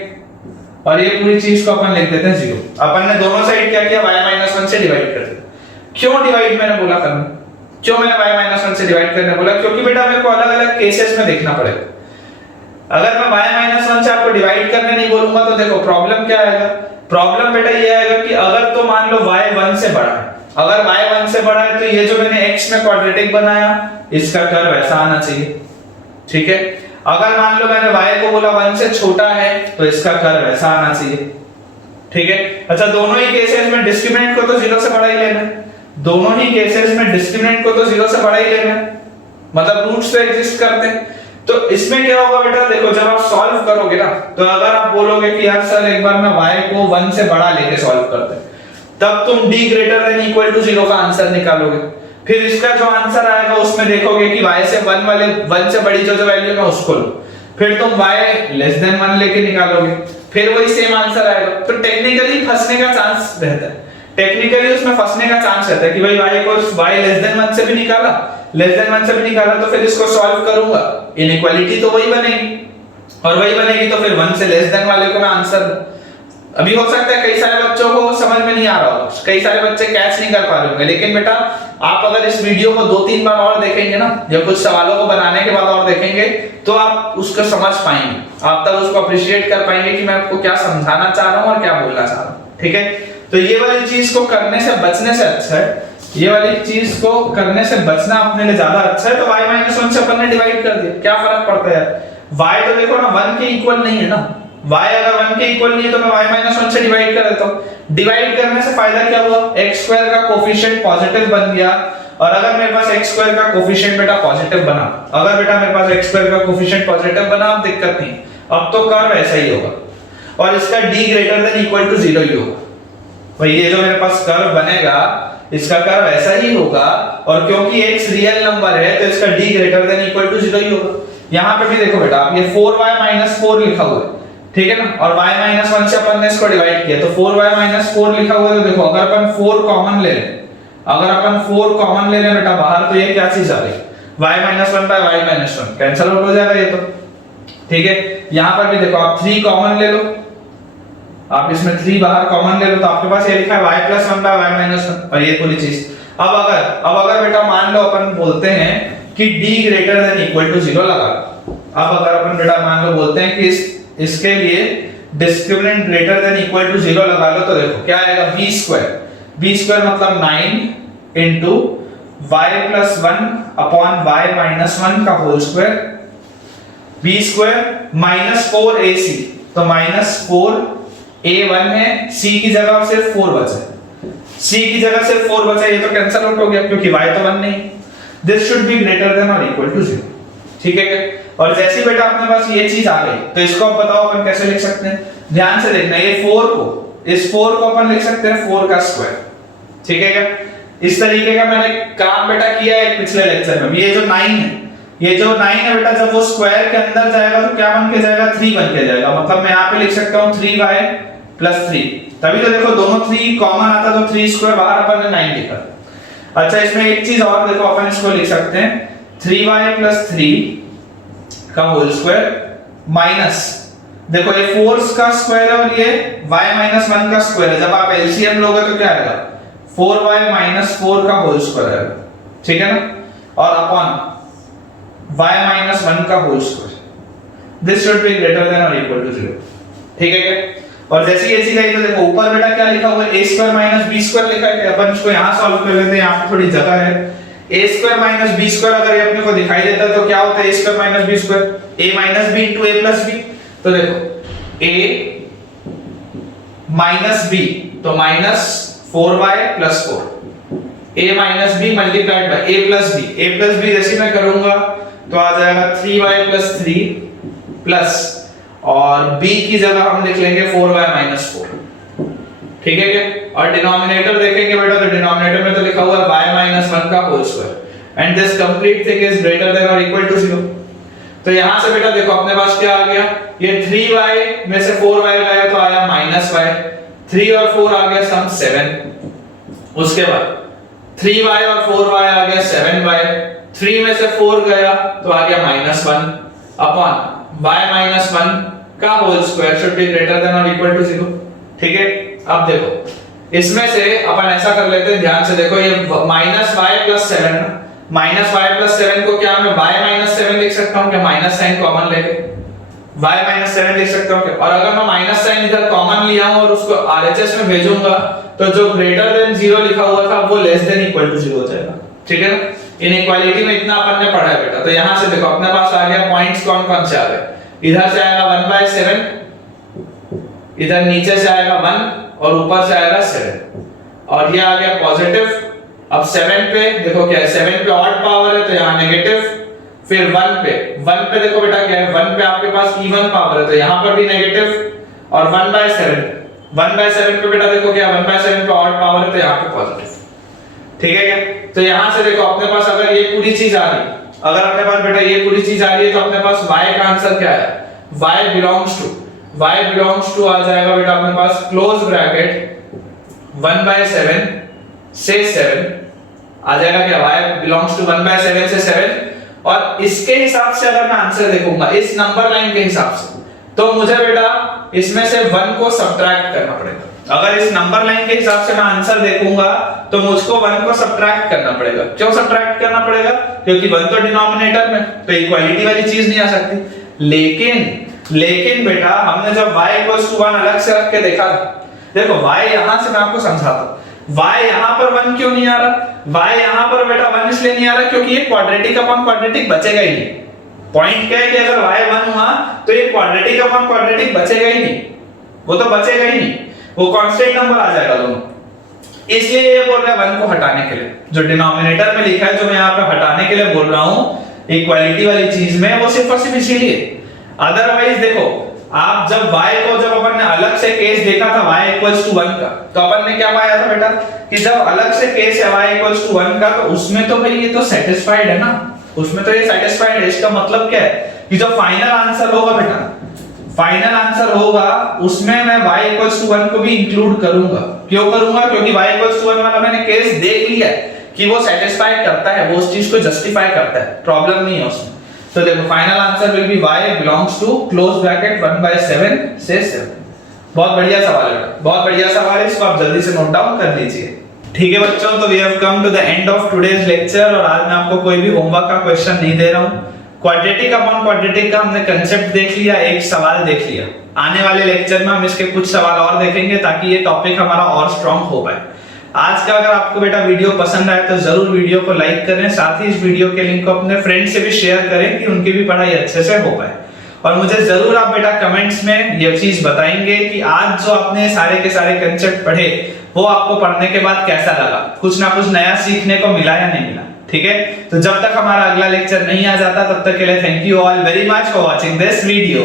और ये पूरी चीज को अपन लिख देते हैं 0। अपन ने दोनों साइड क्या किया? y-1 से डिवाइड कर दिया। क्यों डिवाइड मैंने बोला करना, क्यों मैंने y-1 से डिवाइड करने बोला? क्योंकि बेटा मेरे को अलग-अलग केसेस में देखना पड़ेगा। अगर मैं y-1 से आपको डिवाइड करने नहीं बोलूंगा तो देखो प्रॉब्लम क्या आएगा? प्रॉब्लम बेटा ये आएगा कि अगर तो मान लो y 1 से बड़ा है, अगर y 1 से बड़ा है तो ये जो मैंने x में क्वाड्रेटिक बनाया इसका कर्व ऐसा आना चाहिए, ठीक है। अगर मान लो मैंने y को बोला 1 से छोटा है तो इसका कर्व ऐसा आना चाहिए, ठीक है। अच्छा दोनों ही केसेस में डिस्क्रिमिनेंट को तो 0 से बड़ा ही लेना है, दोनों ही केसेस में डिस्क्रिमिनेंट को तो 0 से बड़ा ही लेना है, मतलब रूट्स तो एग्जिस्ट करते हैं। तो इसमें क्या होगा बेटा, देखो जब आप सॉल्व करोगे ना, तो अगर आप बोलोगे कि यार सर एक बार मैं y को 1 से बड़ा लेके सॉल्व करते हैं, तब तुम d > 0 का आंसर निकालोगे। फिर इसका जो आंसर आएगा उसमें देखोगे कि y से 1 से बड़ी जो वैल्यू है उसको लो, फिर तुम y < 1 लेके निकालोगे, फिर वही सेम आंसर आएगा। तो टेक्निकली फंसने का चांस रहता है। टेक्निकली उसमें फंसने का चांस रहता है कि भाई y equals y less than 1 से भी निकाला, लेस देन 1 से भी निकाला तो फिर इसको सॉल्व करूंगा, इनइक्वालिटी तो वही बनेगी, और वही बनेगी तो फिर 1 से लेस देन वाले को मैं आंसर दूं। अभी हो सकता है कई सारे बच्चों को समझ में नहीं आ रहा होगा, कई सारे बच्चे कैच नहीं कर पा रहे होंगे, लेकिन बेटा आप अगर इस वीडियो को 2-3 बार और देखेंगे ना, या कुछ सवालों को बनाने के बाद और देखेंगे, तो आप उसको समझ पाएंगे, आप तब उसको अप्रिशिएट कर पाएंगे कि मैं आपको क्या समझाना चाह रहा हूं और क्या बोलना चाह रहा हूं। ठीक है, तो ये वाली चीज को करने से बचने से अच्छा है, ये वाली चीज को करने से बचना अपने लिए ज्यादा अच्छा है। तो y - 1 से अपन ने डिवाइड कर दिया, क्या फर्क पड़ता है यार, y तो देखो ना 1 के इक्वल नहीं है ना, y अगर 1 के इक्वल नहीं है तो मैं y - 1 से डिवाइड कर देता हूं। डिवाइड करने से फायदा क्या हुआ, x² का कोफिशिएंट पॉजिटिव बन गया, और अगर मेरे पास x² का कोफिशिएंट बेटा पॉजिटिव बना, अगर बेटा मेरे पास x² का कोफिशिएंट पॉजिटिव बना, अब दिक्कत नहीं, अब तो कर्व ऐसा ही होगा और इसका d > 0 ही होगा। भाई ये जो मेरे पास कर्व बनेगा, इसका कर्व ऐसा ही होगा, और क्योंकि x रियल नंबर है तो इसका d > 0 ही होगा। यहां पे भी देखो बेटा, आप ये 4y - 4 लिखा हुआ है, ठीक है ना, और y - 1 से अपन ने इसको डिवाइड किया तो 4y - 4 लिखा हुआ है। तो देखो अगर अपन 4 कॉमन ले लें, अगर अपन 4 कॉमन ले लें बेटा बाहर, तो ये क्या चीज आ गई, y - 1 by y - 1 cancel out हो जाएगा ये तो। ठीक है, यहां पर भी देखो आप 3 कॉमन ले लो, आप इसमें 3 बाहर कॉमन ले लो, तो आपके पास ये लिखा है y + 1 by y - 1, और ये पूरी चीज। अब अगर बेटा मान लो अपन बोलते हैं कि d > 0 लगा, अब अगर अपन बेटा मान लो बोलते हैं कि इसके लिए डिस्क्रिमिनेंट > 0 लगा लो, तो देखो क्या आएगा, b² मतलब 9 into y + 1 upon y - 1 का होल स्क्वायर, b² -4ac, तो -4a1 है, c की जगह सिर्फ 4 बचा, c की जगह सिर्फ 4 बचा, ये तो कैंसिल आउट हो गया क्योंकि y तो 1 नहीं। दिस शुड बी > 0, ठीक है क्या। और जैसे बेटा अपने पास ये चीज आ गई, तो इसको अब बताओ अपन कैसे लिख सकते हैं, ध्यान से देखना, ये 4 को, इस 4 को अपन लिख सकते हैं 4 का स्क्वायर, ठीक है क्या। इस तरीके का मैंने काम बेटा किया है पिछले लेक्चर में। ये जो 9 है, ये जो 9 है बेटा, जब वो स्क्वायर के अंदर जाएगा तो क्या बन के जाएगा, 3 बन के जाएगा, मतलब मैं यहाँ पे लिख सकता हूँ 3y + 3, तभी तो देखो दोनों 3 कॉमन आता तो 3² बाहर अपन ने 9 लिखा। अच्छा इसमें एक चीज और देखो, अपन इसको लिख सकते हैं 3y + 3 का होल स्क्वायर माइनस, देखो ये 4 का स्क्वायर है और ये y - 1 का स्क्वायर है, जब आप एलसीएम लोगे तो क्या आएगा, 4y - 4 का होल स्क्वायर आएगा, ठीक है ना, और अपॉन y - 1 का whole square, this should be > 0, ठीक है क्या। और जैसे ये चीज आई तो देखो ऊपर बेटा क्या लिखा हुआ है, a² - b² लिखा है, अपन इसको यहां सॉल्व कर लेते हैं, यहां पे थोड़ी जगह है। a² - b² अगर ये अपने को दिखाई देता है तो क्या होता है, a² - b², a - b * a + b, तो देखो a - b तो -4y + 4, a - b multiplied by a + b जैसे मैं करूंगा तो आ जाएगा 3y + 3 प्लस, और b की जगह हम लिख लेंगे 4y - 4, ठीक है क्या। और डिनोमिनेटर देखेंगे बेटा, तो डिनोमिनेटर में तो लिखा हुआ है y - 1 का whole square, and this complete thing is > 0। तो यहां से बेटा देखो अपने पास क्या आ गया, ये 3y में से 4y गया तो आया -y, 3 और 4 आ गया सम 7, उसके बाद 3y और 4y आ गया 7y, 3 में से 4 गया तो आ गया -1 अपॉन y - 1 का होल स्क्वायर शुड बी > 0, ठीक है। अब देखो इसमें से अपन ऐसा कर लेते हैं, ध्यान से देखो, ये -y + 7 ना, -y + 7 को क्या मैं y - 7 लिख सकता हूं क्या, माइनस साइन कॉमन लेके y - 7 लिख सकता हूं क्या। और अगर मैं माइनस साइन इधर कॉमन लिया हूं और उसको RHS में भेजूंगा तो जो > 0 लिखा हुआ था वो <= 0 हो जाएगा, ठीक है ना। इनइक्वालिटी में इतना अपन ने पढ़ा है बेटा। तो यहां से देखो अपने पास आ गया पॉइंट्स कौन कौन से आ गए, इधर से आएगा 1/7, इधर नीचे से आएगा 1 और ऊपर से आएगा 7, और ये आ गया पॉजिटिव। अब 7 पे देखो क्या है, 7 पे ऑड पावर है तो यहां नेगेटिव, फिर 1 पे देखो बेटा क्या है, 1 पे आपके पास इवन पावर है तो यहां पर भी नेगेटिव, और 1/7 पे बेटा देखो क्या 1/7 पे ऑड पावर है तो यहां पे पॉजिटिव, ठीक है क्या। तो यहां से देखो अपने पास अगर ये पूरी चीज आ रही, अगर अपने पास बेटा ये पूरी चीज आ रही है तो अपने पास y का आंसर क्या है, y बिलोंग्स टू आ जाएगा बेटा अपने पास क्लोज ब्रैकेट 1/7 से 7 आ जाएगा क्या, y बिलोंग्स टू 1/7 से 7। और इसके हिसाब से अगर मैं आंसर देखूंगा इस नंबर लाइन के हिसाब से, तो मुझे बेटा इसमें से 1 को सब्ट्रैक्ट करना पड़ेगा। अगर इस नंबर लाइन के हिसाब से मैं आंसर देखूंगा तो मुझको 1 को सब्ट्रैक्ट करना पड़ेगा। क्यों सब्ट्रैक्ट करना पड़ेगा? क्योंकि 1 तो डिनोमिनेटर में, तो इक्वालिटी वाली चीज नहीं आ सकती। लेकिन बेटा हमने जब y 1 अलग से रख के देखा, देखो y यहां से मैं आपको समझाता हूं, y यहां पर 1 क्यों नहीं आ रहा? y यहां पर बेटा 1 इसलिए नहीं आ रहा क्योंकि ये क्वाड्रेटिक अपॉन क्वाड्रेटिक बचेगा ही नहीं। पॉइंट क्या है कि अगर y 1 हुआ तो ये क्वाड्रेटिक अपॉन क्वाड्रेटिक बचेगा ही नहीं, वो तो बचेगा ही नहीं, वो कांस्टेंट नंबर आ जाएगा दोनों। इसलिए ये बोल रहा है 1 को हटाने के लिए, जो डिनोमिनेटर में लिखा है, जो मैं यहाँ पे हटाने के लिए बोल रहा हूँ इक्वालिटी वाली चीज में, वो सिर्फ और सिर्फ इसीलिए। अदरवाइज देखो, आप जब y को जब अपन ने अलग से केस देखा था y 1 का, तो अपन ने क्या पाया था बेटा कि जब अलग से केस है y 1 का, तो उसमें तो भाई ये तो सेटिस्फाइड है ना, उसमें तो ये सेटिस्फाइड है। इसका मतलब क्या है कि जो फाइनल आंसर होगा बेटा, फाइनल आंसर होगा उसमें मैं y 1 को भी इंक्लूड करूंगा। क्यों करूंगा? क्योंकि y 1 वाला मैंने केस देख लिया है कि वो सेटिस्फाई करता है, वो उस चीज को जस्टिफाई करता है, प्रॉब्लम नहीं है उसमें। तो देखो final answer will be y belongs to close bracket 1/7 से 7। बहुत बढ़िया सवाल है, बहुत बढ़िया सवाल है, इसको आप जल्दी से नोट डाउन कर लीजिए। ठीक है बच्चों, तो we have come to the end of today's lecture, और आज मैं आपको कोई भी होमवर्क का क्वेश्चन नहीं दे रहा हूं। क्वाड्रेटिक अपॉन क्वाड्रेटिक का हमने कांसेप्ट देख लिया, एक सवाल देख लिया। आने वाले लेक्चर में हम इसके कुछ सवाल और देखेंगे ताकि ये टॉपिक हमारा और स्ट्रांग हो पाए। आज का अगर आपको बेटा वीडियो पसंद आए तो जरूर वीडियो को लाइक करें, साथ ही इस वीडियो के लिंक को अपने फ्रेंड से भी शेयर करें कि उनकी भी पढ़ाई अच्छे से हो पाए। और मुझे जरूर आप बेटा कमेंट्स में ये चीज बताएंगे कि आज जो आपने सारे के सारे कांसेप्ट पढ़े वो आपको पढ़ने के बाद कैसा लगा, कुछ ना कुछ नया सीखने को मिला या नहीं मिला। ठीक है, तो जब तक हमारा अगला लेक्चर नहीं आ जाता तब तक के लिए thank you all very much for watching this video.